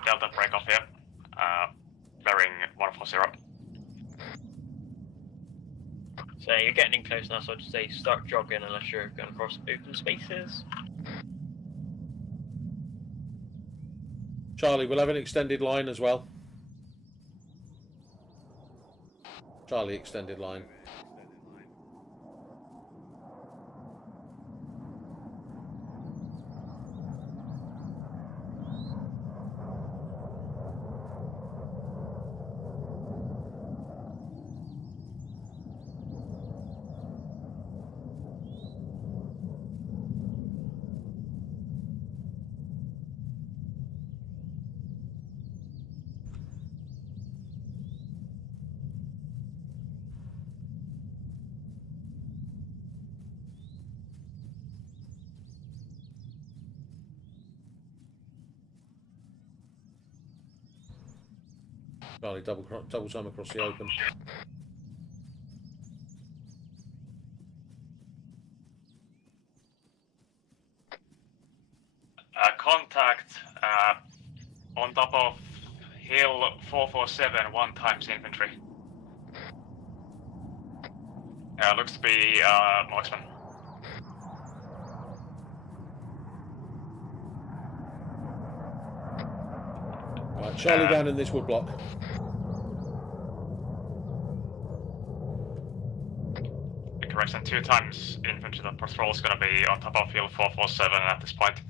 Delta break off here. Bearing 140. So you're getting in close now, so I'd just say start jogging unless you're going across open spaces. Charlie, we'll have an extended line as well. Charlie, extended line. Charlie, double time across the open. Contact on top of hill 447, 1 times infantry. Looks to be marksman. Right, Charlie down in this wood block. Correction, 2 times infantry. The patrol is going to be on top of hill 447 at this point.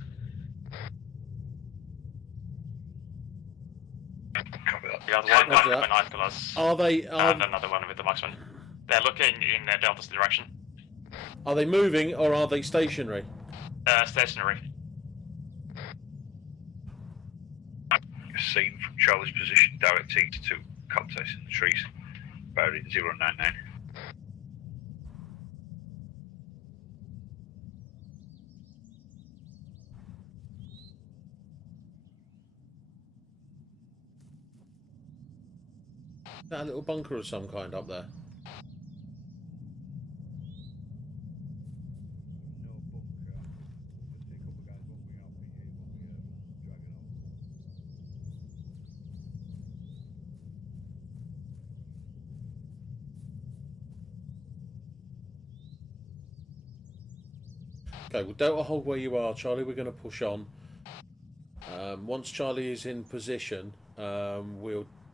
We got one gun with binoculars. And another one with the marksman. They're looking in Delta's direction. Are they moving or are they stationary? Stationary. Seen from Charlie's position, direct east to contact in the trees. Bearing 099. That a little bunker of some kind up there. No bunker. Just see a couple of guys walking out when we dragging on. Okay, well, Delta, hold where you are, Charlie. We're going to push on. Once Charlie is in position,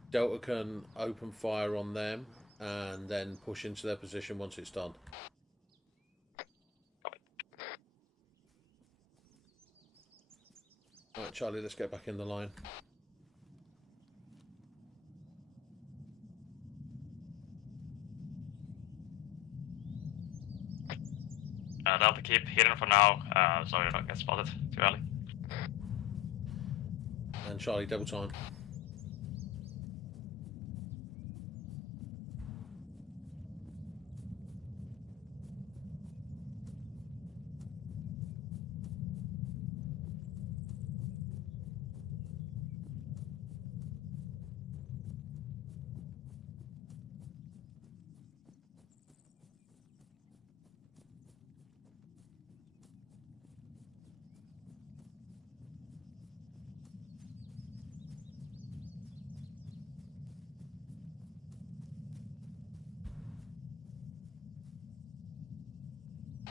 Delta can open fire on them and then push into their position once it's done. Alright, Charlie, let's get back in the line. Delta, keep hidden for now, so you don't get spotted too early. And Charlie, double time.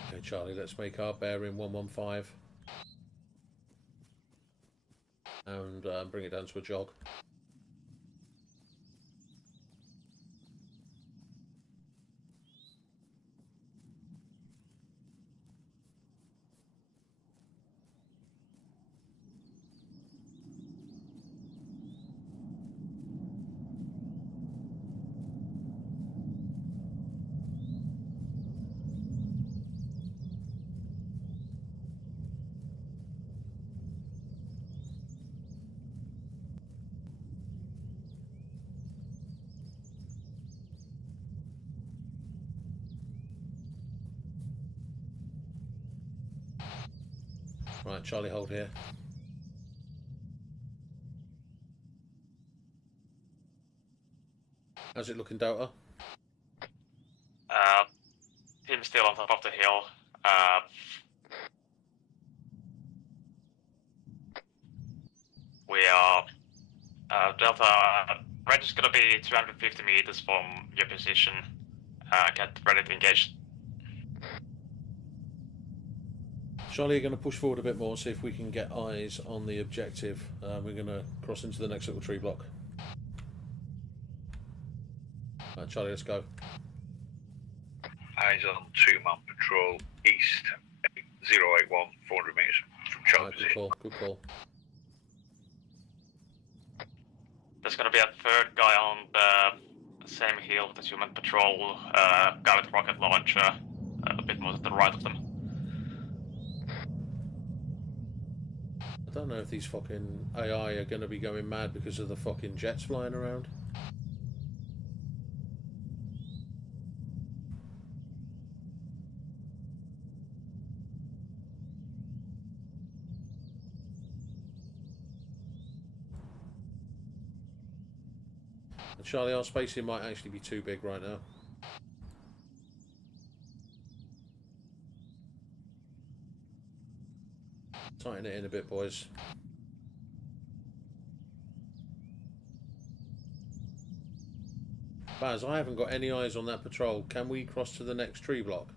Okay, Charlie, let's make our bearing 115 and bring it down to a jog. Right, Charlie, hold here. How's it looking, Delta? Team's still on top of the hill. We are Delta. Range is gonna be 250 meters from your position. Get ready to engage. Charlie, you're going to push forward a bit more, see if we can get eyes on the objective. We're going to cross into the next little tree block. Right, Charlie, let's go. Eyes on 2-man patrol east 081, 400 metres from Charlie. Right, good call, good call. There's gonna be a third guy on the same hill with the human patrol, guy with rocket launcher, a bit more to the right of them. I don't know if these fucking AI are going to be going mad because of the fucking jets flying around. Charlie, our spacing might actually be too big right now. Tighten it in a bit, boys. Baz, I haven't got any eyes on that patrol. Can we cross to the next tree block?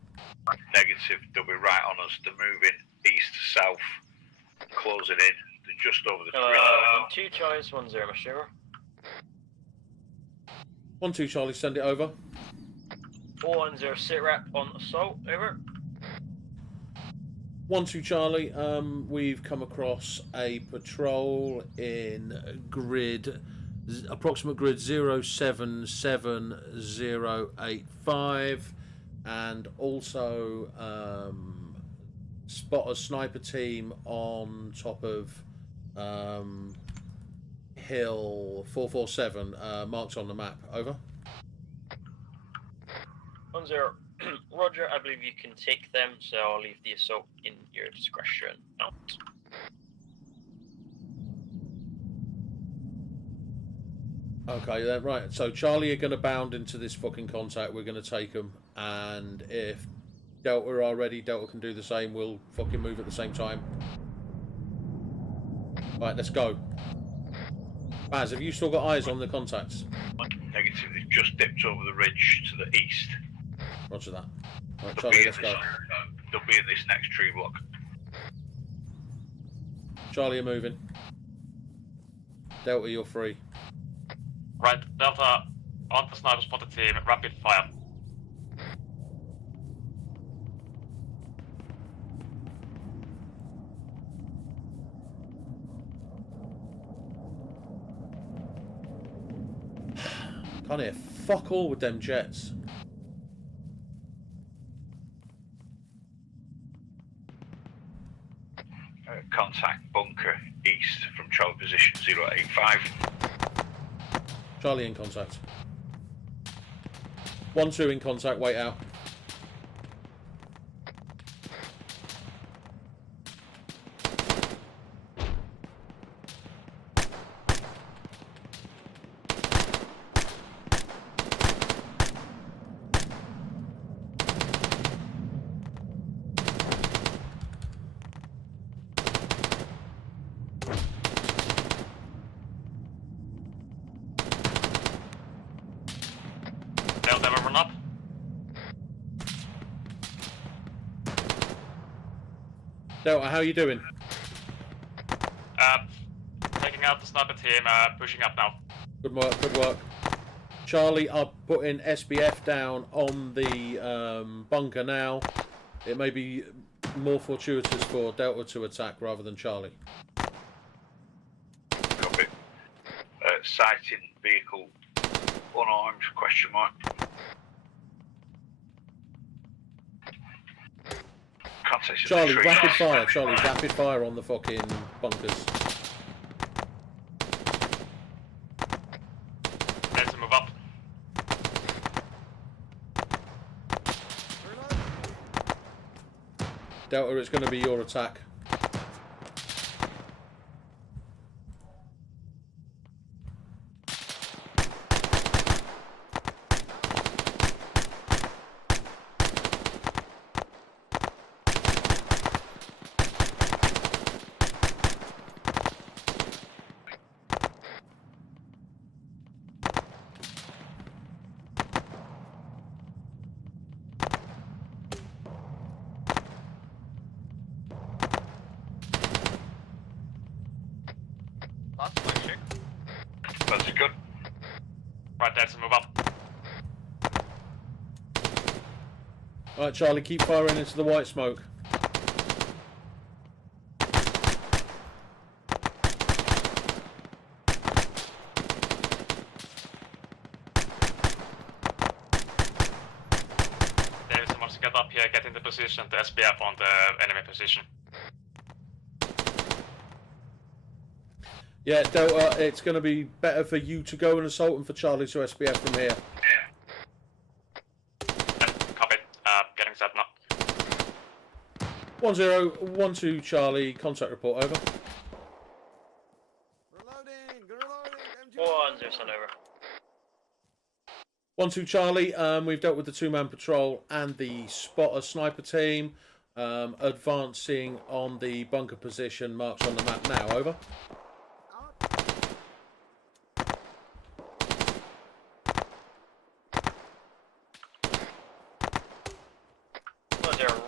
Negative, they'll be right on us. They're moving east to south, closing in. They're just over the tree. 2 Charlies, 1 0, Mashiro. 1-2, Charlie, send it over. 410 sit rep on assault, over. 1-2, Charlie, we've come across a patrol in approximate grid 077085, and also spot a sniper team on top of hill 447, marked on the map, over. 1-0. Roger, I believe you can take them, so I'll leave the assault in your discretion. Out. Okay, then, right. So Charlie are going to bound into this fucking contact. We're going to take them. And if Delta are ready, Delta can do the same. We'll fucking move at the same time. Right, let's go. Baz, have you still got eyes on the contacts? Negative. They've just dipped over the ridge to the east. Roger that. Right, Charlie, let's go. They'll be in this next tree block. Charlie are moving. Delta, you're free. Right, Delta, on the sniper spotted team, rapid fire. Can't hear fuck all with them jets. Contact bunker east from Charlie position 085. Charlie in contact. 1-2 in contact, wait out. They'll never run up. Delta, how you doing? Taking out the sniper team, pushing up now. Good work, good work. Charlie, I'll put in SBF down on the bunker now. It may be more fortuitous for Delta to attack rather than Charlie. Copy. Sighting vehicle unarmed, question mark. Contact Charlie, tree. rapid fire. Charlie, rapid fire on the fucking bunkers. Let's move up. Delta, it's going to be your attack. That's my check. That's good. Right, let's move up. Alright, Charlie, keep firing into the white smoke. Davidson wants to get up here, get into position, the SBF on the enemy position. Yeah, Delta, it's going to be better for you to go and assault and for Charlie to SBF from here. Copy. Getting set now. 1-0, 1-2 Charlie, contact report, over. Reloading! Reloading! 1-0, send over. 1-2 Charlie, we've dealt with the two-man patrol and the spotter sniper team. Advancing on the bunker position marked on the map now, over.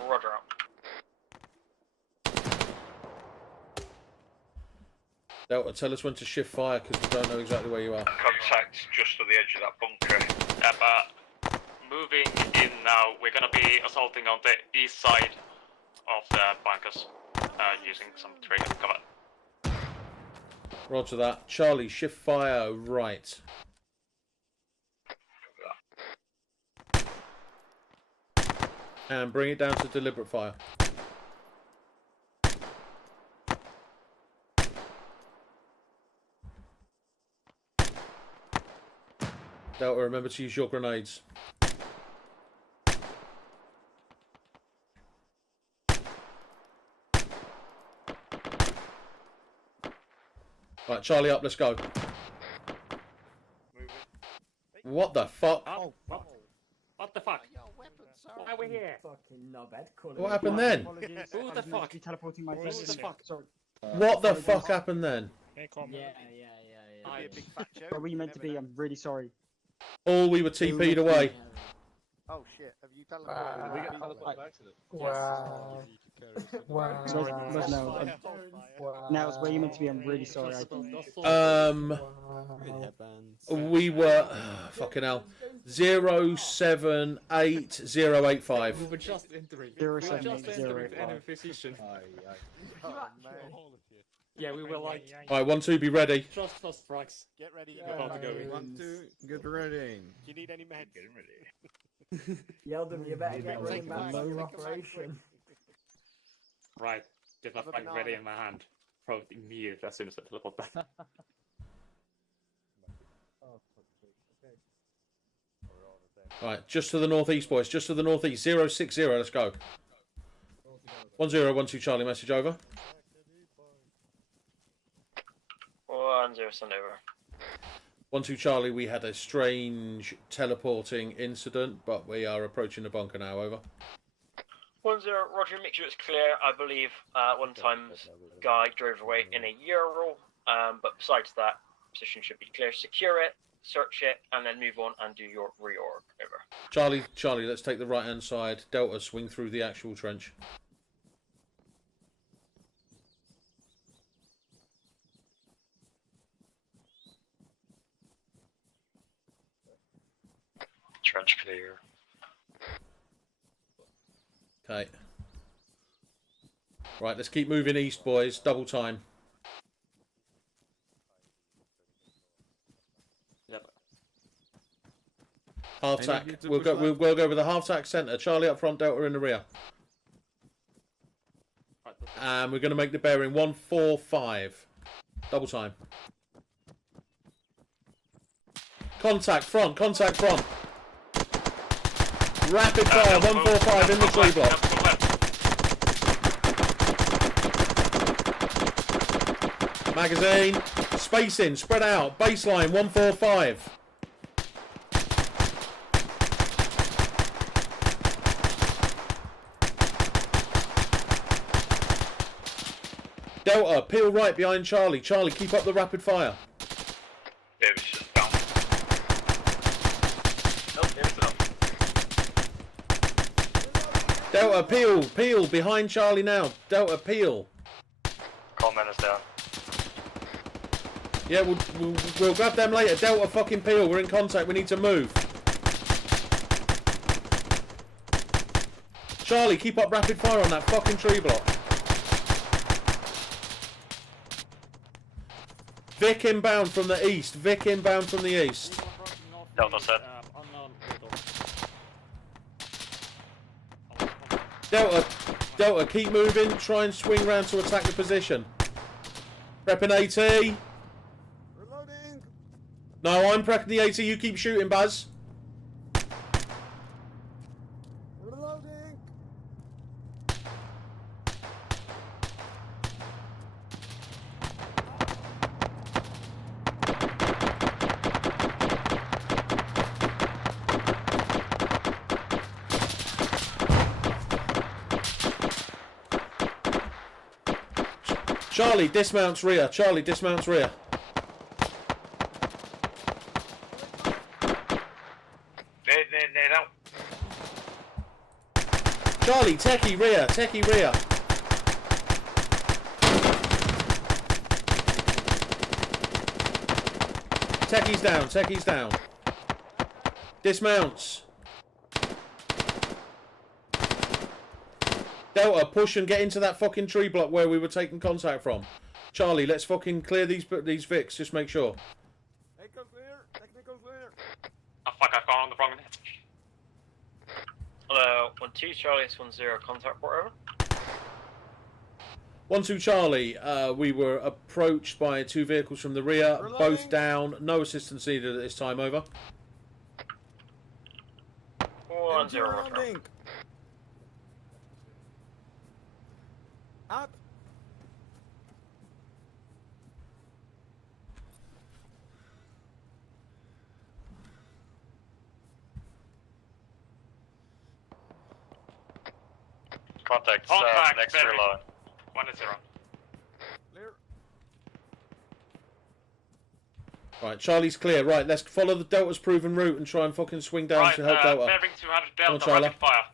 Roger out. Delta, tell us when to shift fire because we don't know exactly where you are. Contact just on the edge of that bunker. Yep, moving in now. We're gonna be assaulting on the east side of the bunkers, using some trigger cover. Roger that. Charlie, shift fire right. And bring it down to deliberate fire. Delta, remember to use your grenades. Right, Charlie up, let's go. What the fuck? Oh, what the fuck? Why are we here? Fucking knobhead. What happened then? Who the fuck? Teleporting my Who the fuck? Sorry. What the fuck happened then? Yeah. Where were you meant to be? I'm really sorry. All we were TP'd away. Oh shit, have you teleported? We get teleported back to them. Wow. Now it's where you meant to be. I'm really sorry. It happens. We were fucking hell. 078085. We were just entering. 078085. Enemy position. Oh, man. Yeah, we were like. Alright, 1-2, be ready. Just for strikes. Get ready. About to go in. 1, 2, get ready. Do you need any meds? Get him ready. Yeldon, you better get ready, Take man. back, No take operation. Right. Get my Have a flag banana. ready in my hand. Throw it immediately as soon as I teleport back. Right, just to the northeast, boys. Just to the northeast. 060, let's go. 1012 Charlie, message over. 10, send over. 12 Charlie, we had a strange teleporting incident, but we are approaching the bunker now, over. 10, Roger, make sure it's clear. I believe one time's guy drove away in a Ural, but besides that, position should be clear. Secure it, search it, and then move on and do your reorg. Over. Charlie, let's take the right-hand side. Delta, swing through the actual trench. Trench clear. Okay. Right, let's keep moving east, boys. Double time. Yep. Half I tack. need you to We'll push go. left. We'll go with the half tack centre. Charlie up front, Delta in the rear. And we're going to make the bearing 145. Double time. Contact front. Contact front. Rapid fire. 145 in the tree block. Magazine. Spacing. Spread out. Baseline 145. Delta, peel right behind Charlie. Charlie, keep up the rapid fire. David's just down. Nope, David's up. Delta, peel behind Charlie now. Delta, peel. Coleman is down. Yeah, we'll grab them later. Delta, fucking peel. We're in contact. We need to move. Charlie, keep up rapid fire on that fucking tree block. Vic inbound from the east. Vic inbound from the east. Delta set. Delta, keep moving. Try and swing round to attack the position. Prepping AT. Reloading! No, I'm prepping the AT. You keep shooting, Buzz. Reloading! Charlie dismounts rear. Charlie dismounts rear. Nade out. Charlie, techie rear. Techie rear. Techie's down. Techie's down. Dismounts. Delta, push and get into that fucking tree block where we were taking contact from. Charlie, let's fucking clear these Vics. Just make sure. Echo clear! Technical clear! Oh fuck, I've gone on the wrong net. Hello, 12 Charlie, it's 10 contact port over. 1-2 Charlie, we were approached by two vehicles from the rear, both down. No assistance needed at this time. Over. 10 Roger. Reloading! Up! Contact, Contact, next bearing. line. 1-0. Clear. Right, Charlie's clear. Right, let's follow the Delta's proven route and try and fucking swing down Right, to help Delta. bearing 200 Come on, Delta, Charlie. rapid fire.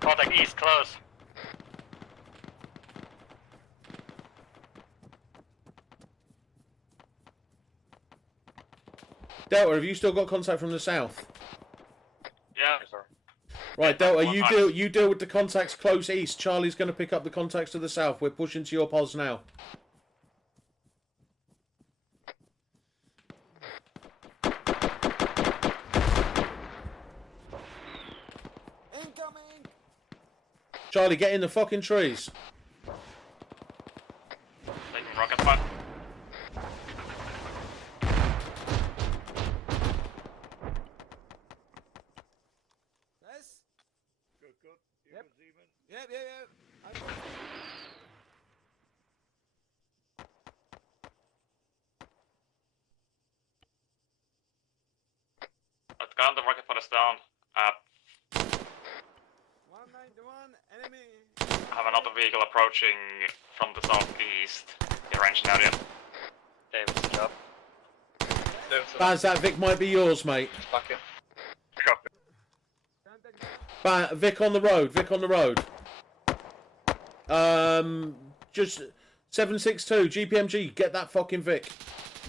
Contact east, close. Delta, have you still got contact from the south? Yeah. Yes, sir. Right, Delta, One you deal with the contacts close east. Charlie's going to pick up the contacts to the south. We're pushing to your pos now. Incoming! Charlie, get in the fucking trees. Taking rocket fire. Yes? Good, good. You Yep. good, Zeman? Yep. I've got the rocket fire is down. 191, enemy! I have another vehicle approaching from the southeast. The range area. Davis, good job. Baz, that Vic might be yours, mate. Back in. Copy. Vic on the road. Vic on the road. Just 762 GPMG. Get that fucking Vic.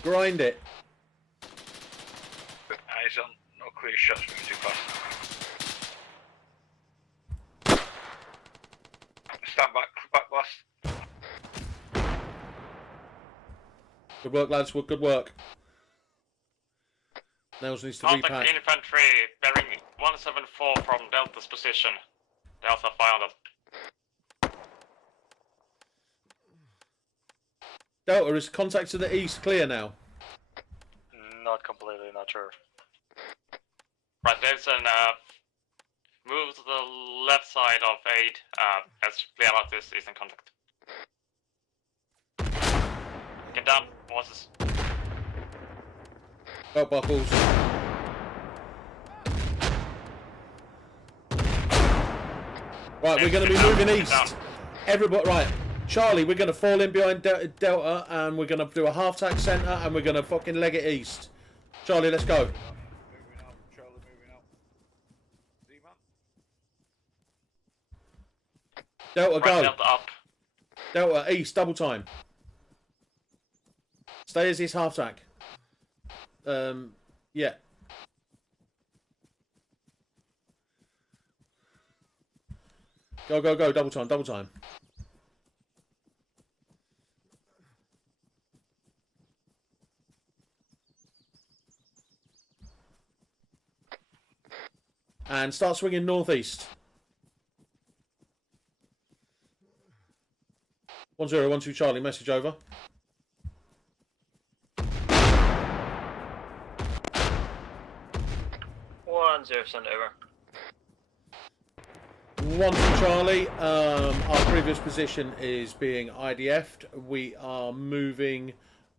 Grind it. Eyes on. No clear shots moving too fast. Stand back blast. Good work, lads. Good work. Nails needs to Contact repack. infantry bearing 174 from Delta's position. Delta found it. Delta, is contact to the east clear now? Not completely, not sure. Right, Davidson, move to the left side of 8. Let's clear out this eastern contact. Get down, horses. Belt buckles. Right, we're going to be moving east. Everybody, right. Charlie, we're going to fall in behind Delta and we're going to do a half-tack centre and we're going to fucking leg it east. Charlie, let's go. Moving out. Charlie moving out. Z-man. Delta, Right, go. Delta up. Delta, east, double time. Stay as his half-tack. Yeah. Go, double time. And start swinging northeast. 1012 Charlie, message over. Send over. 1 to Charlie. Our previous position is being IDF'd. We are moving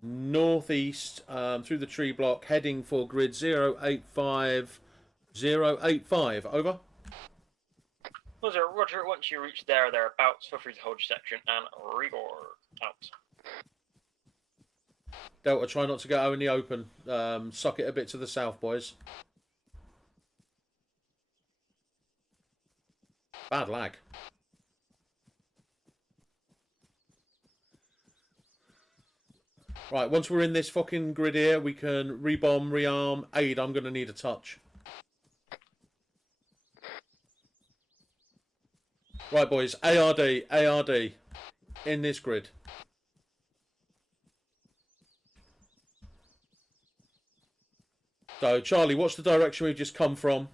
northeast through the tree block, heading for grid 085085. Over. Roger, once you reach there or thereabouts, feel free to hold your section and re-board out. Delta, try not to get out in the open. Suck it a bit to the south, boys. Bad lag. Right, once we're in this fucking grid here, we can rebomb, rearm. Aid, I'm going to need a touch. Right, boys. ARD. In this grid. So, Charlie, what's the direction we've just come from?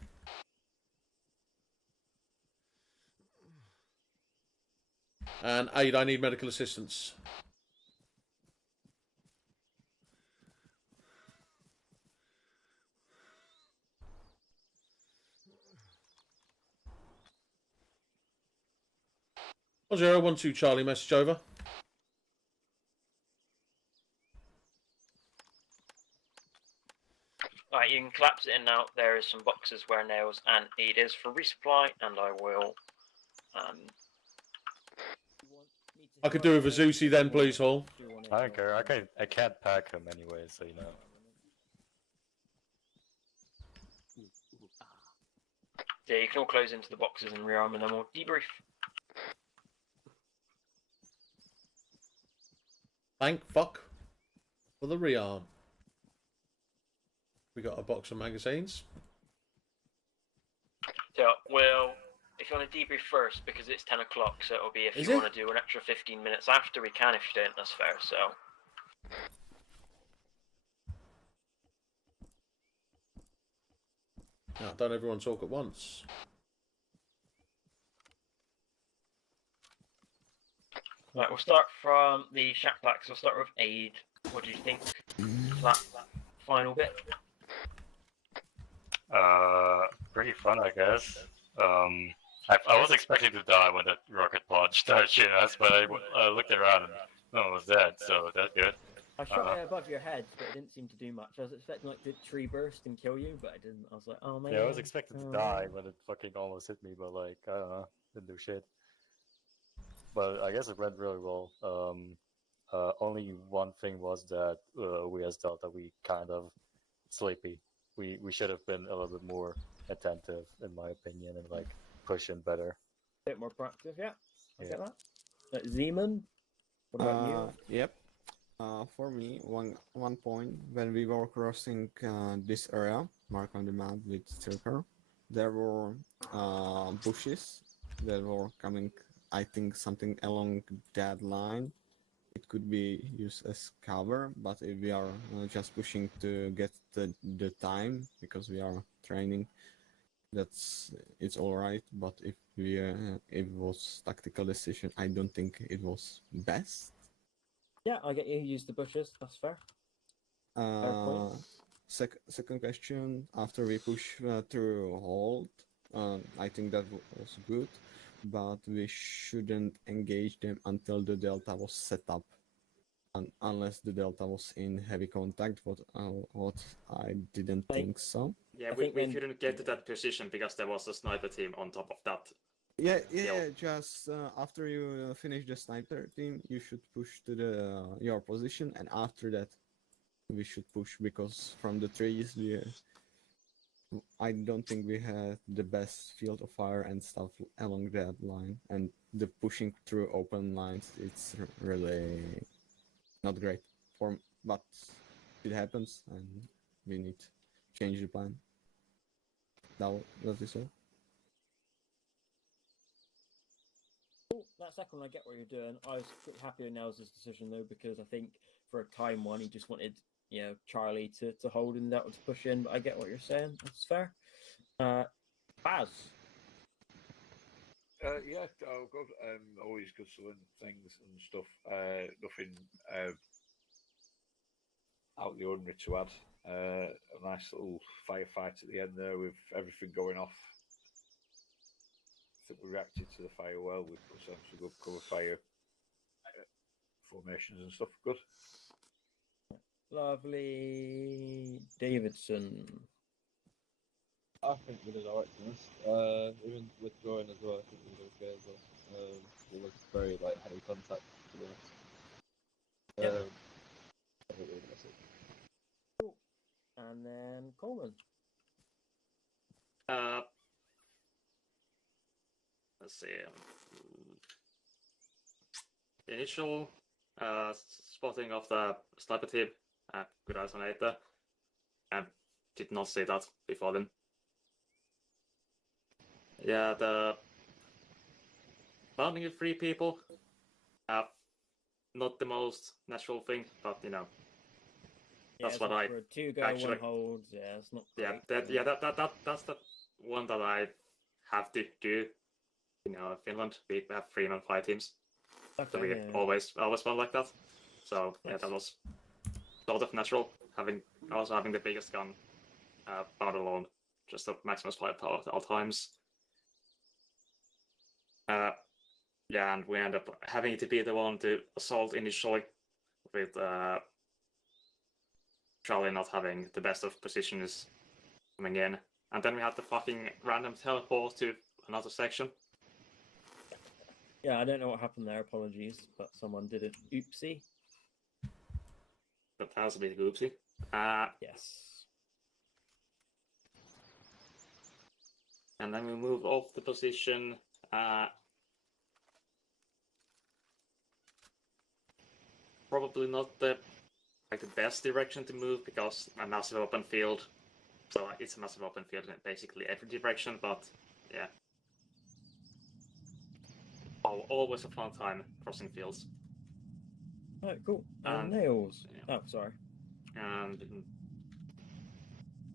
And Aid, I need medical assistance. Zero 1 2 Charlie, message over. in now. There is some boxes where nails and aid is for resupply, and I will. I could do with a Zeusy then, please, Hall. I don't care. I can't pack him anyway, so you know. Yeah, you can all close into the boxes and rearm, and then we'll debrief. Thank fuck for the rearm. We got a box of magazines. So we'll, if you want to debrief first, because it's 10 o'clock, so it'll be if Is you it? want to do an extra 15 minutes after, we can. If you don't, that's fair. So. Now, don't everyone talk at once. Right, we'll start from the shack packs. We'll start with aid. What do you think of that final bit? Pretty fun, I guess. I was expecting to die when that rocket pod started shooting us, but I looked around and no one was dead, so that's good. I shot it above your head, but it didn't seem to do much. I was expecting like the tree burst and kill you, but it didn't. I was like, oh man. Yeah, I was expecting to die when it fucking almost hit me, but like, I don't know, didn't do shit. But I guess it went really well. Only one thing was that we as Delta, we kind of sleepy. We should have been a little bit more attentive, in my opinion, and like push in better. A bit more proactive, yeah. I Yeah. get that. Zeman, what about you? Yep. For me, one point when we were crossing this area, marked on the map with circle, there were bushes that were coming. I think something along that line. It could be used as cover, but if we are just pushing to get the time because we are training, it's all right. But if it was tactical decision, I don't think it was best. Yeah, I get you. Use the bushes. That's fair. Second question, after we push through hold, I think that was good, but we shouldn't engage them until the delta was set up, unless the delta was in heavy contact. What I didn't think so. Yeah, we couldn't get to that position because there was a sniper team on top of that. Yeah. Just after you finish the sniper team, you should push to your position, and after that, we should push because from the trees, I don't think we had the best field of fire and stuff along that line, and the pushing through open lines, it's really not great. But it happens, and we need to change the plan. That is all. That second one, I get what you're doing. I was pretty happy with Nels' decision though, because I think for a time one, he just wanted, Charlie to hold and that to push in. But I get what you're saying. That's fair. Baz. Yeah, good. Always good to learn things and stuff. Nothing out the ordinary to add. A nice little firefight at the end there with everything going off. I think we reacted to the fire well. We put some good cover fire formations and stuff. Good. Lovely. Davidson. I think we did alright, to be honest. Even withdrawing as well, I think we did okay as well. It was very heavy contact, to be honest. I think we were gonna see. Cool. And then Coleman. Let's see. The initial spotting of the sniper team, good eyes on later, and did not see that before then. Yeah, the bounding with 3 people, not the most natural thing, but that's what I for 2 go, actually 1 holds. Yeah, it's not. great. That's the one that I have to do. In Finland, we have 3-man fire teams. Okay, So we always fun like that. So yeah, that was sort of natural. Also having the biggest gun, bound alone, just the maximum firepower at all times. Yeah, and we end up having to be the one to assault initially, with Charlie not having the best of positions coming in. And then we had the fucking random teleport to another section. Yeah, I don't know what happened there. Apologies, but someone did an oopsie. That has a bit of oopsie. Yes. And then we move off the position. Probably not the best direction to move because a massive open field. So it's a massive open field in basically every direction, but yeah. Always a fun time crossing fields. Alright, cool. And nails. Yeah. Oh, sorry. And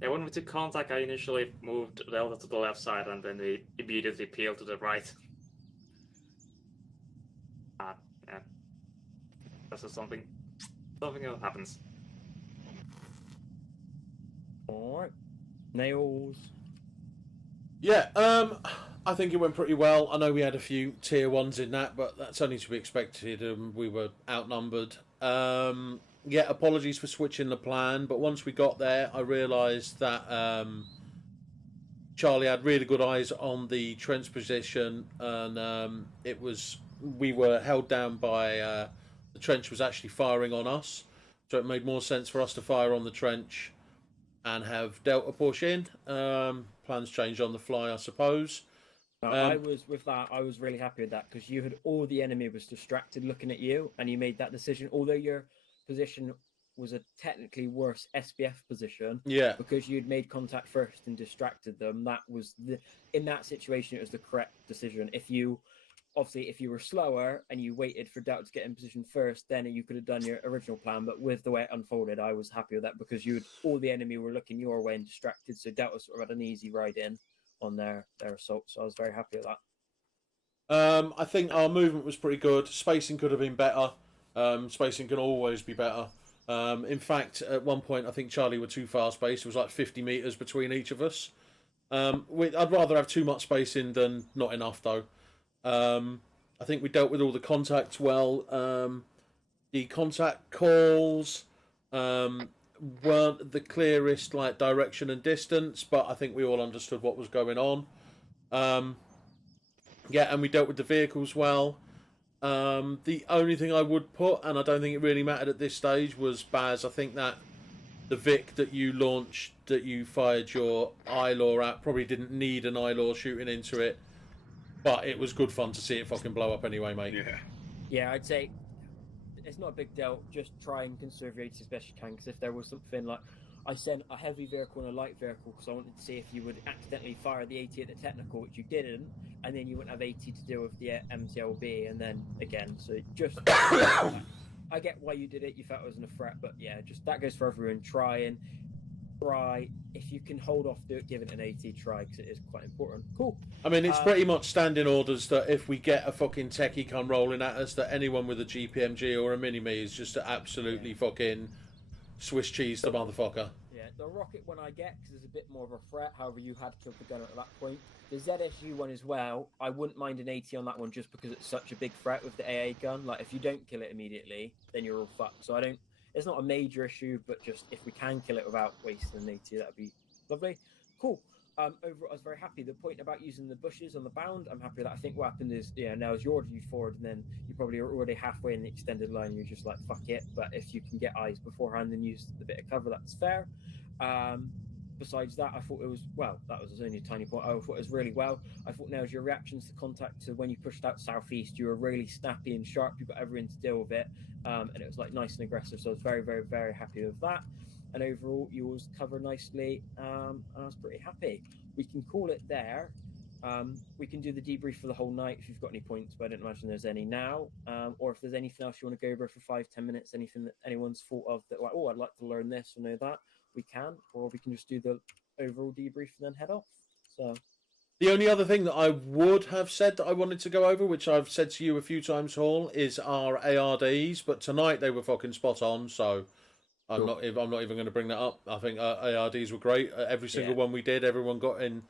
yeah, when we took contact, I initially moved Delta to the left side, and then we immediately peeled to the right. Yeah. This is something that happens. Alright. Nails. Yeah, I think it went pretty well. I know we had a few tier 1s in that, but that's only to be expected, and we were outnumbered. Yeah, apologies for switching the plan, but once we got there, I realised that Charlie had really good eyes on the trench position, and we were held down by the trench was actually firing on us, so it made more sense for us to fire on the trench and have Delta push in. Plans changed on the fly, I suppose. I was really happy with that because you had all the enemy was distracted looking at you, and you made that decision. Although your position was a technically worse SBF position, yeah, because you'd made contact first and distracted them. That was in that situation, it was the correct decision. If you were slower and you waited for Delta to get in position first, then you could have done your original plan. But with the way it unfolded, I was happy with that because all the enemy were looking your way and distracted, so Delta sort of had an easy ride in on their assault. So I was very happy with that. I think our movement was pretty good. Spacing could have been better. Spacing can always be better. In fact, at one point, I think Charlie were too far spaced. It was like 50 metres between each of us. I'd rather have too much spacing than not enough, though. I think we dealt with all the contacts well. The contact calls weren't the clearest direction and distance, but I think we all understood what was going on. Yeah, and we dealt with the vehicles well. The only thing I would put, and I don't think it really mattered at this stage, was Baz. I think that the Vic that you launched, that you fired your ILAW at, probably didn't need an ILAW shooting into it. But it was good fun to see it fucking blow up anyway, mate. Yeah. Yeah, I'd say it's not a big deal. Just try and conserve your AT as best you can, because if there was something like I sent a heavy vehicle and a light vehicle because I wanted to see if you would accidentally fire the AT at the technical, which you didn't, and then you wouldn't have AT to deal with the MTLB, and then again. So just I get why you did it. You felt it wasn't a threat, but yeah, just that goes for everyone. Try if you can hold off giving it an AT try, because it is quite important. Cool. I mean, it's pretty much standing orders that if we get a fucking techie come rolling at us, that anyone with a GPMG or a Mini-Me is just to absolutely fucking Swiss cheese the motherfucker. Yeah, the rocket one I get because it's a bit more of a threat. However, you had killed the gunner at that point. The ZSU one as well, I wouldn't mind an AT on that one just because it's such a big threat with the AA gun. Like, if you don't kill it immediately, then you're all fucked. So it's not a major issue, but just if we can kill it without wasting an AT, that'd be lovely. Cool. Overall, I was very happy. The point about using the bushes on the bound, I'm happy with that. I think what happened is, now as you ordered you forward, and then you probably are already halfway in the extended line, you're just like, fuck it. But if you can get eyes beforehand and use the bit of cover, that's fair. Besides that, I thought it was, that was only a tiny point. I thought it was really well. I thought now as your reactions to contact to when you pushed out southeast, you were really snappy and sharp. You got everyone to deal with it. And it was nice and aggressive. So I was very, very, very happy with that. And overall, you always cover nicely. And I was pretty happy. We can call it there. We can do the debrief for the whole night if you've got any points, but I don't imagine there's any now. Or if there's anything else you want to go over for 5-10 minutes, anything that anyone's thought of that, I'd like to learn this or know that, we can. Or we can just do the overall debrief and then head off. So the only other thing that I would have said that I wanted to go over, which I've said to you a few times, Hall, is our ARDs. But tonight they were fucking spot on, so I'm not even going to bring that up. I think ARDs were great. Every single one we did, everyone got in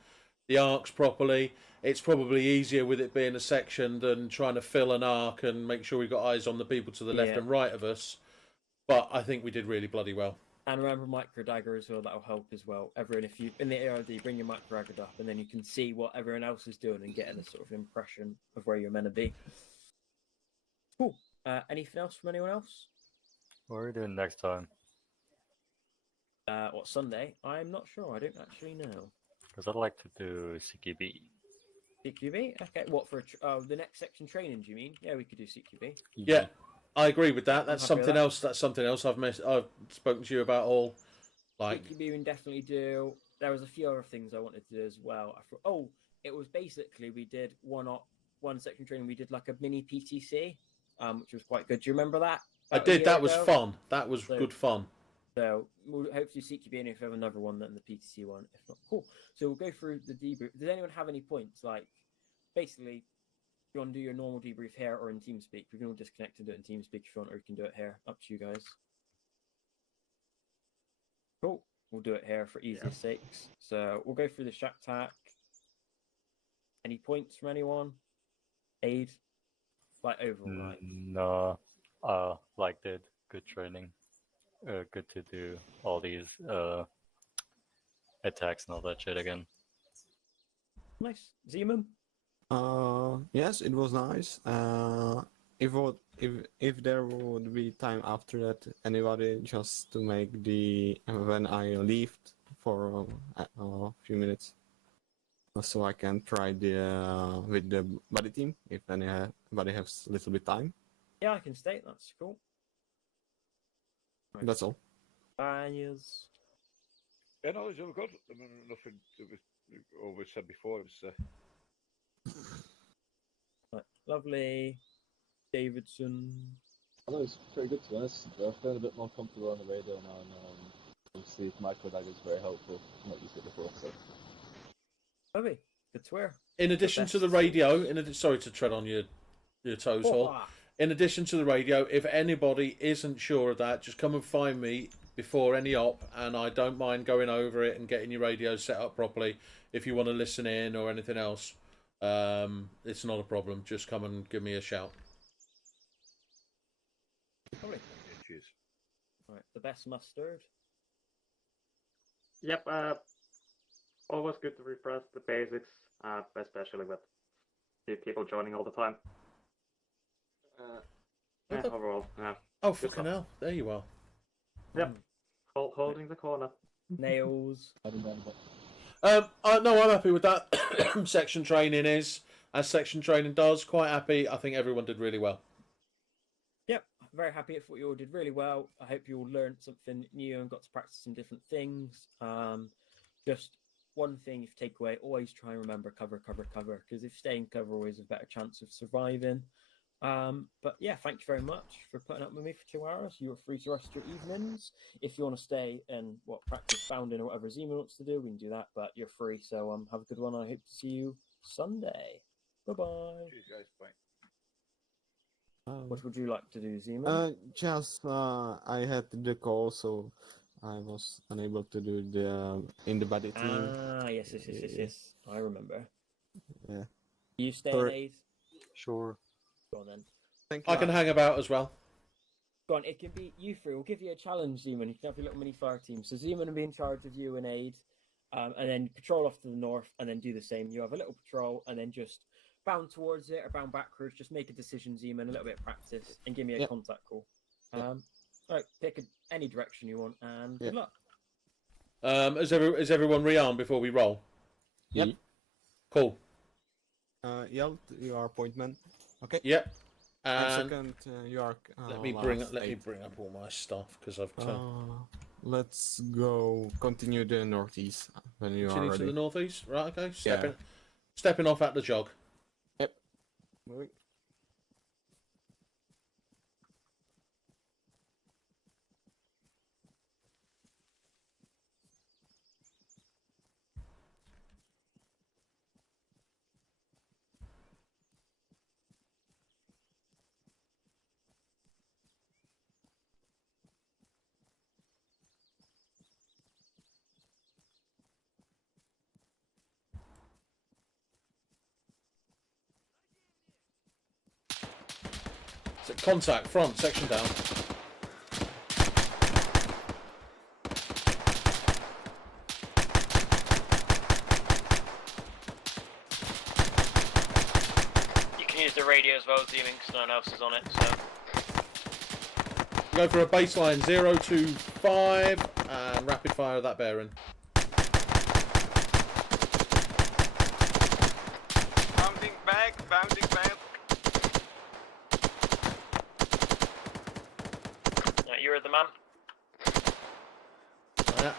the arcs properly. It's probably easier with it being a section than trying to fill an arc and make sure we got eyes on the people to the left and right of us. But I think we did really bloody well. And remember micro dagger as well. That'll help as well. Everyone, if you in the ARD, bring your micro dagger up, and then you can see what everyone else is doing and getting a sort of impression of where you're meant to be. Cool. Anything else from anyone else? What are we doing next time? What, Sunday? I'm not sure. I don't actually know. Because I'd like to do CQB. CQB? Okay. What for? The next section training? Do you mean? Yeah, we could do CQB. Yeah, I agree with that. That's I'm happy with something that. else. That's something else I've spoken to you about all. Like, CQB we can definitely do. There was a few other things I wanted to do as well. It was basically we did one section training. We did like a mini PTC, which was quite good. Do you remember that? I About a did. year That was ago? fun. That was So- good fun. So we'll hopefully CQB, and if we have another one, then the PTC one. If not, cool. So we'll go through the debrief. Does anyone have any points? Like, basically, you want to do your normal debrief here or in TeamSpeak? We can all disconnect and do it in TeamSpeak if you want, or you can do it here. Up to you guys. Cool. We'll do it here for easiest sakes. So we'll go through the shack tack. Any points from anyone? Aid? Like overall, like. No, liked it. Good training. Good to do all these attacks and all that shit again. Nice. Zeman? Yes, it was nice. If there would be time after that, anybody just to make the when I leave for a few minutes, so I can try the with the buddy team if anybody has a little bit time. Yeah, I can stay. That's cool. Right. That's all. Yes. Yeah, no, it was all good. I mean, nothing that was always said before. It was. Right. Lovely. Davidson. I know it's pretty good to be honest. I feel a bit more comfortable on the radio now, and obviously micro dagger is very helpful. I've not used it before, so. Lovely. Good to hear. In addition to the radio, sorry to tread on your toes, Hall. In addition to the radio, if anybody isn't sure of that, just come and find me before any op, and I don't mind going over it and getting your radio set up properly. If you want to listen in or anything else, it's not a problem. Just come and give me a shout. Lovely. Cheers. Right. The best mustard. Yep. Always good to refresh the basics, especially with the people joining all the time. Yeah, overall, yeah. Oh, Good fucking stuff. hell. There you are. Yep. Holding the corner. Nails. No, I'm happy with that. Section training is, as section training does, quite happy. I think everyone did really well. Yep. Very happy. I thought you all did really well. I hope you all learned something new and got to practice some different things. Just one thing, if you take away, always try and remember cover, because if staying cover, always a better chance of surviving. But yeah, thank you very much for putting up with me for 2 hours. You're free to rest your evenings. If you want to stay and practice bounding or whatever Zima wants to do, we can do that. But you're free, so have a good one. I hope to see you Sunday. Bye bye. Cheers, guys. Bye. What would you like to do, Zima? Just I had the call, so I was unable to do the in the buddy team. Yes. I remember. Yeah. You stay Sorry. in Aid? Sure. Go on then. Thank I can hang about as well. Go on, it can be you three. We'll give you a challenge, Zeman. You can have your little mini fire team. So Zeman will be in charge of you and Aid, and then patrol off to the north, and then do the same. You have a little patrol, and then just bound towards it or bound backwards. Just make a decision, Zeman, a little bit of practice, and give me a contact call. All right, pick any direction you want, and good luck. Is everyone rearmed before we roll? Yep. Cool. Yelt, you are appointment. Okay. Yep. And second, you are. Let me bring up all my stuff because I've. Let's go. Continue the northeast when you are Continue ready. to the northeast, right? Okay. Yeah. Stepping off at the jog. Yep. Moving. So contact front section down. use the radio as well, zooming, because no one else is on it, so... Go for a baseline 025 and rapid fire that bearing. Bounding back, bounding back. You're the man.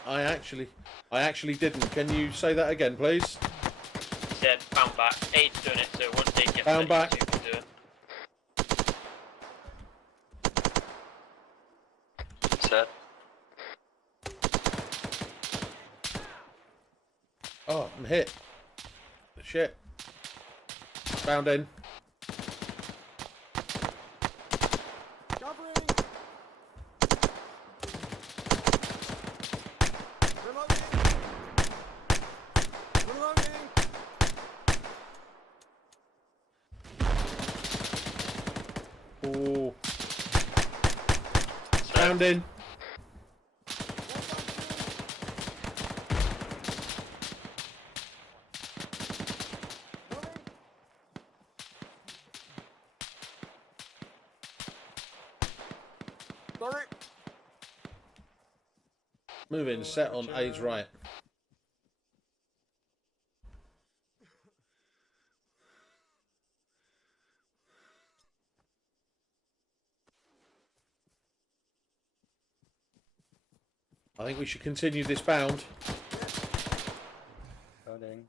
I actually didn't. Can you say that again, please? He said bound back. Aid's doing it, so once Aid gets Bound it, back. you two can do it. Set. Oh, I'm hit. Shit. Bound in. Covering! Reloading! Reloading! Oh. Bound in. Sorry! Moving, set on A's right. I think we should continue this bound. Loading.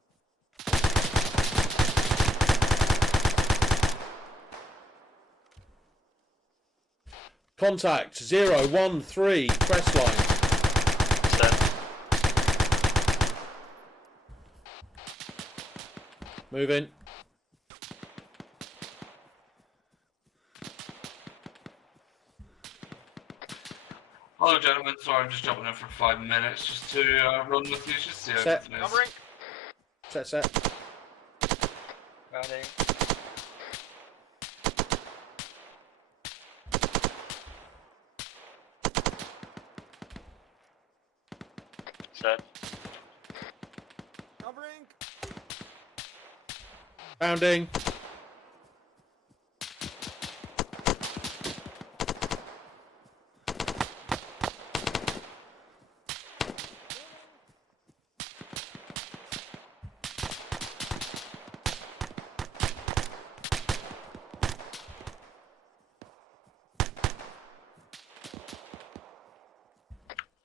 Contact 013 crest line. Set. Moving. Hello, gentlemen. Sorry, I'm just jumping in for 5 minutes just to run with you, just to see how Set. everything is. Set. Loading. Set. Covering! Bounding.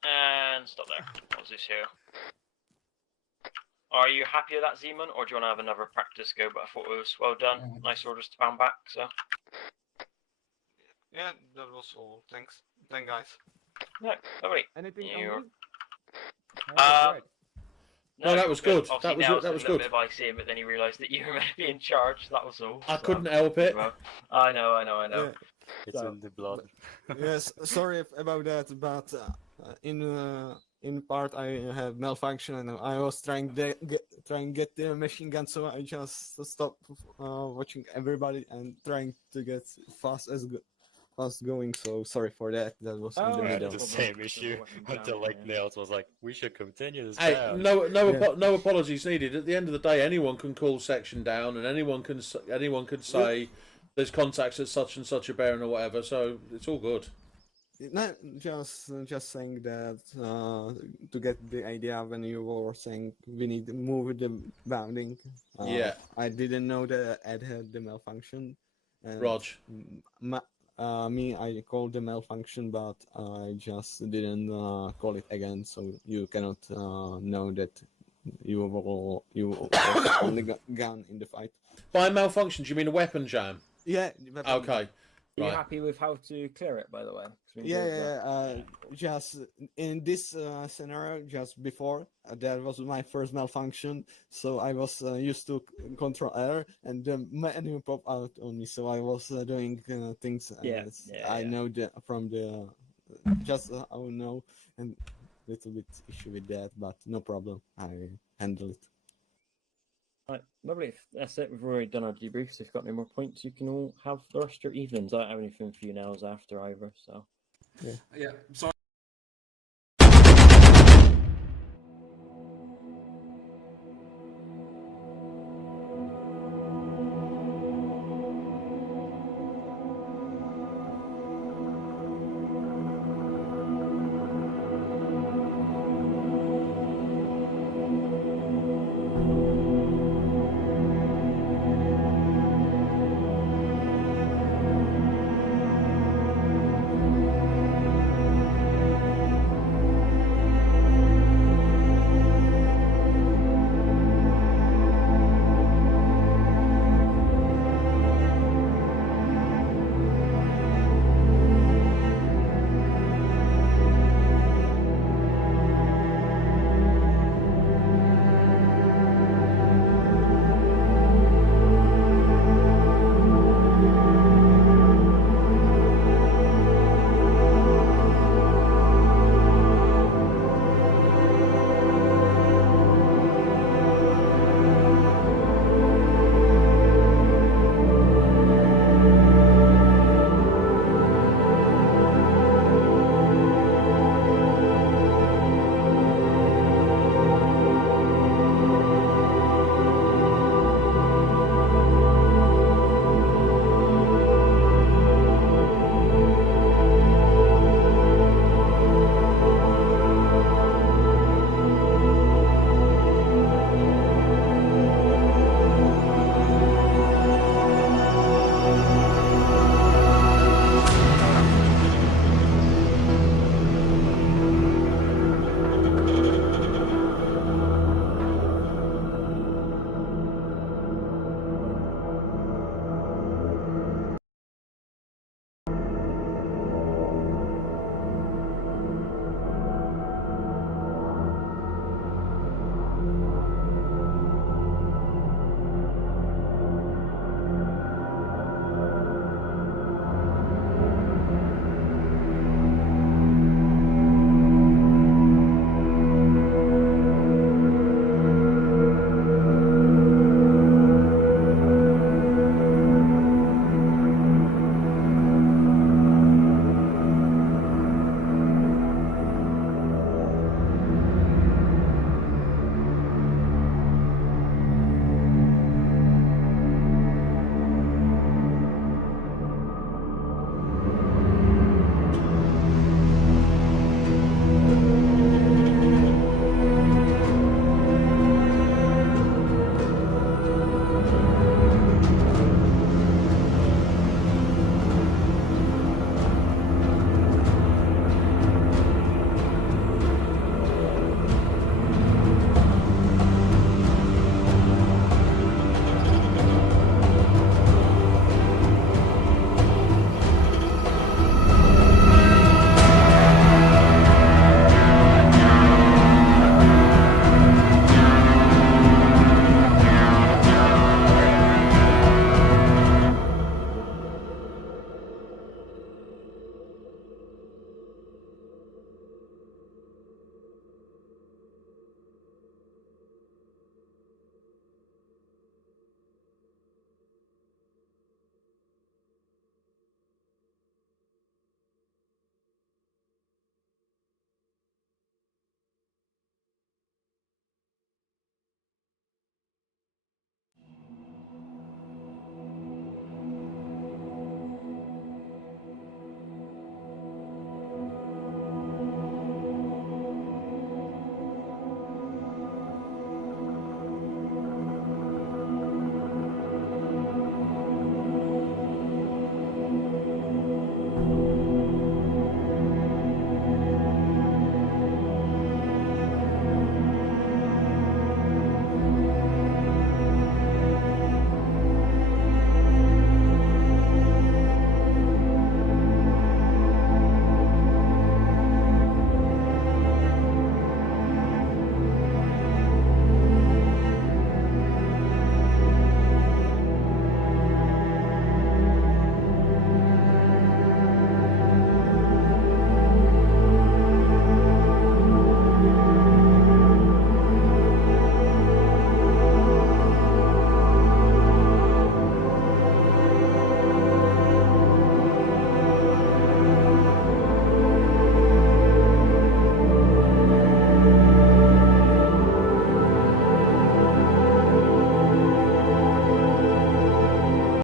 And stop there. What's this here? Are you happy with that, Zeman, or do you want to have another practice go? But I thought it was well done. Nice orders to bound back, so... Yeah, that was all. Thanks. Thank guys. No, lovely. Anything You're... No, that was good. Obviously That was now that it's a was little good. bit of icing, but then he realised that you were meant to be in charge. That was all. I so- couldn't help it. Well, I know. Yeah. It's in the blood. Yes, sorry about that, but in part I have malfunction and I was trying to get the machine gun, so I just stopped watching everybody and trying to get fast going. So sorry for that. That was in the I had middle. the same issue until like Nails was like, we should continue this Hey, down. no apologies needed. At the end of the day, anyone can call section down, and anyone can say there's contacts at such and such a bearing or whatever. So it's all good. Not just saying that to get the idea when you were saying we need to move the bounding. Yeah. I didn't know that Ed had the malfunction. And Rog. I called the malfunction, but I just didn't call it again, so you cannot know that you were only gun in the fight. By malfunction, do you mean a weapon jam? Yeah. Okay. Are you Right. happy with how to clear it, by the way? 'Cause we Yeah, did that. just in this scenario, just before, that was my first malfunction, so I was used to control error, and the menu popped out on me, so I was doing things I know from the, just I don't know, and little bit issue with that, but no problem, I handle it. Right, lovely. That's it. We've already done our debriefs. If you've got any more points, you can all have the rest of your evenings. I don't have anything for you now after either, so. Yeah. Yeah. So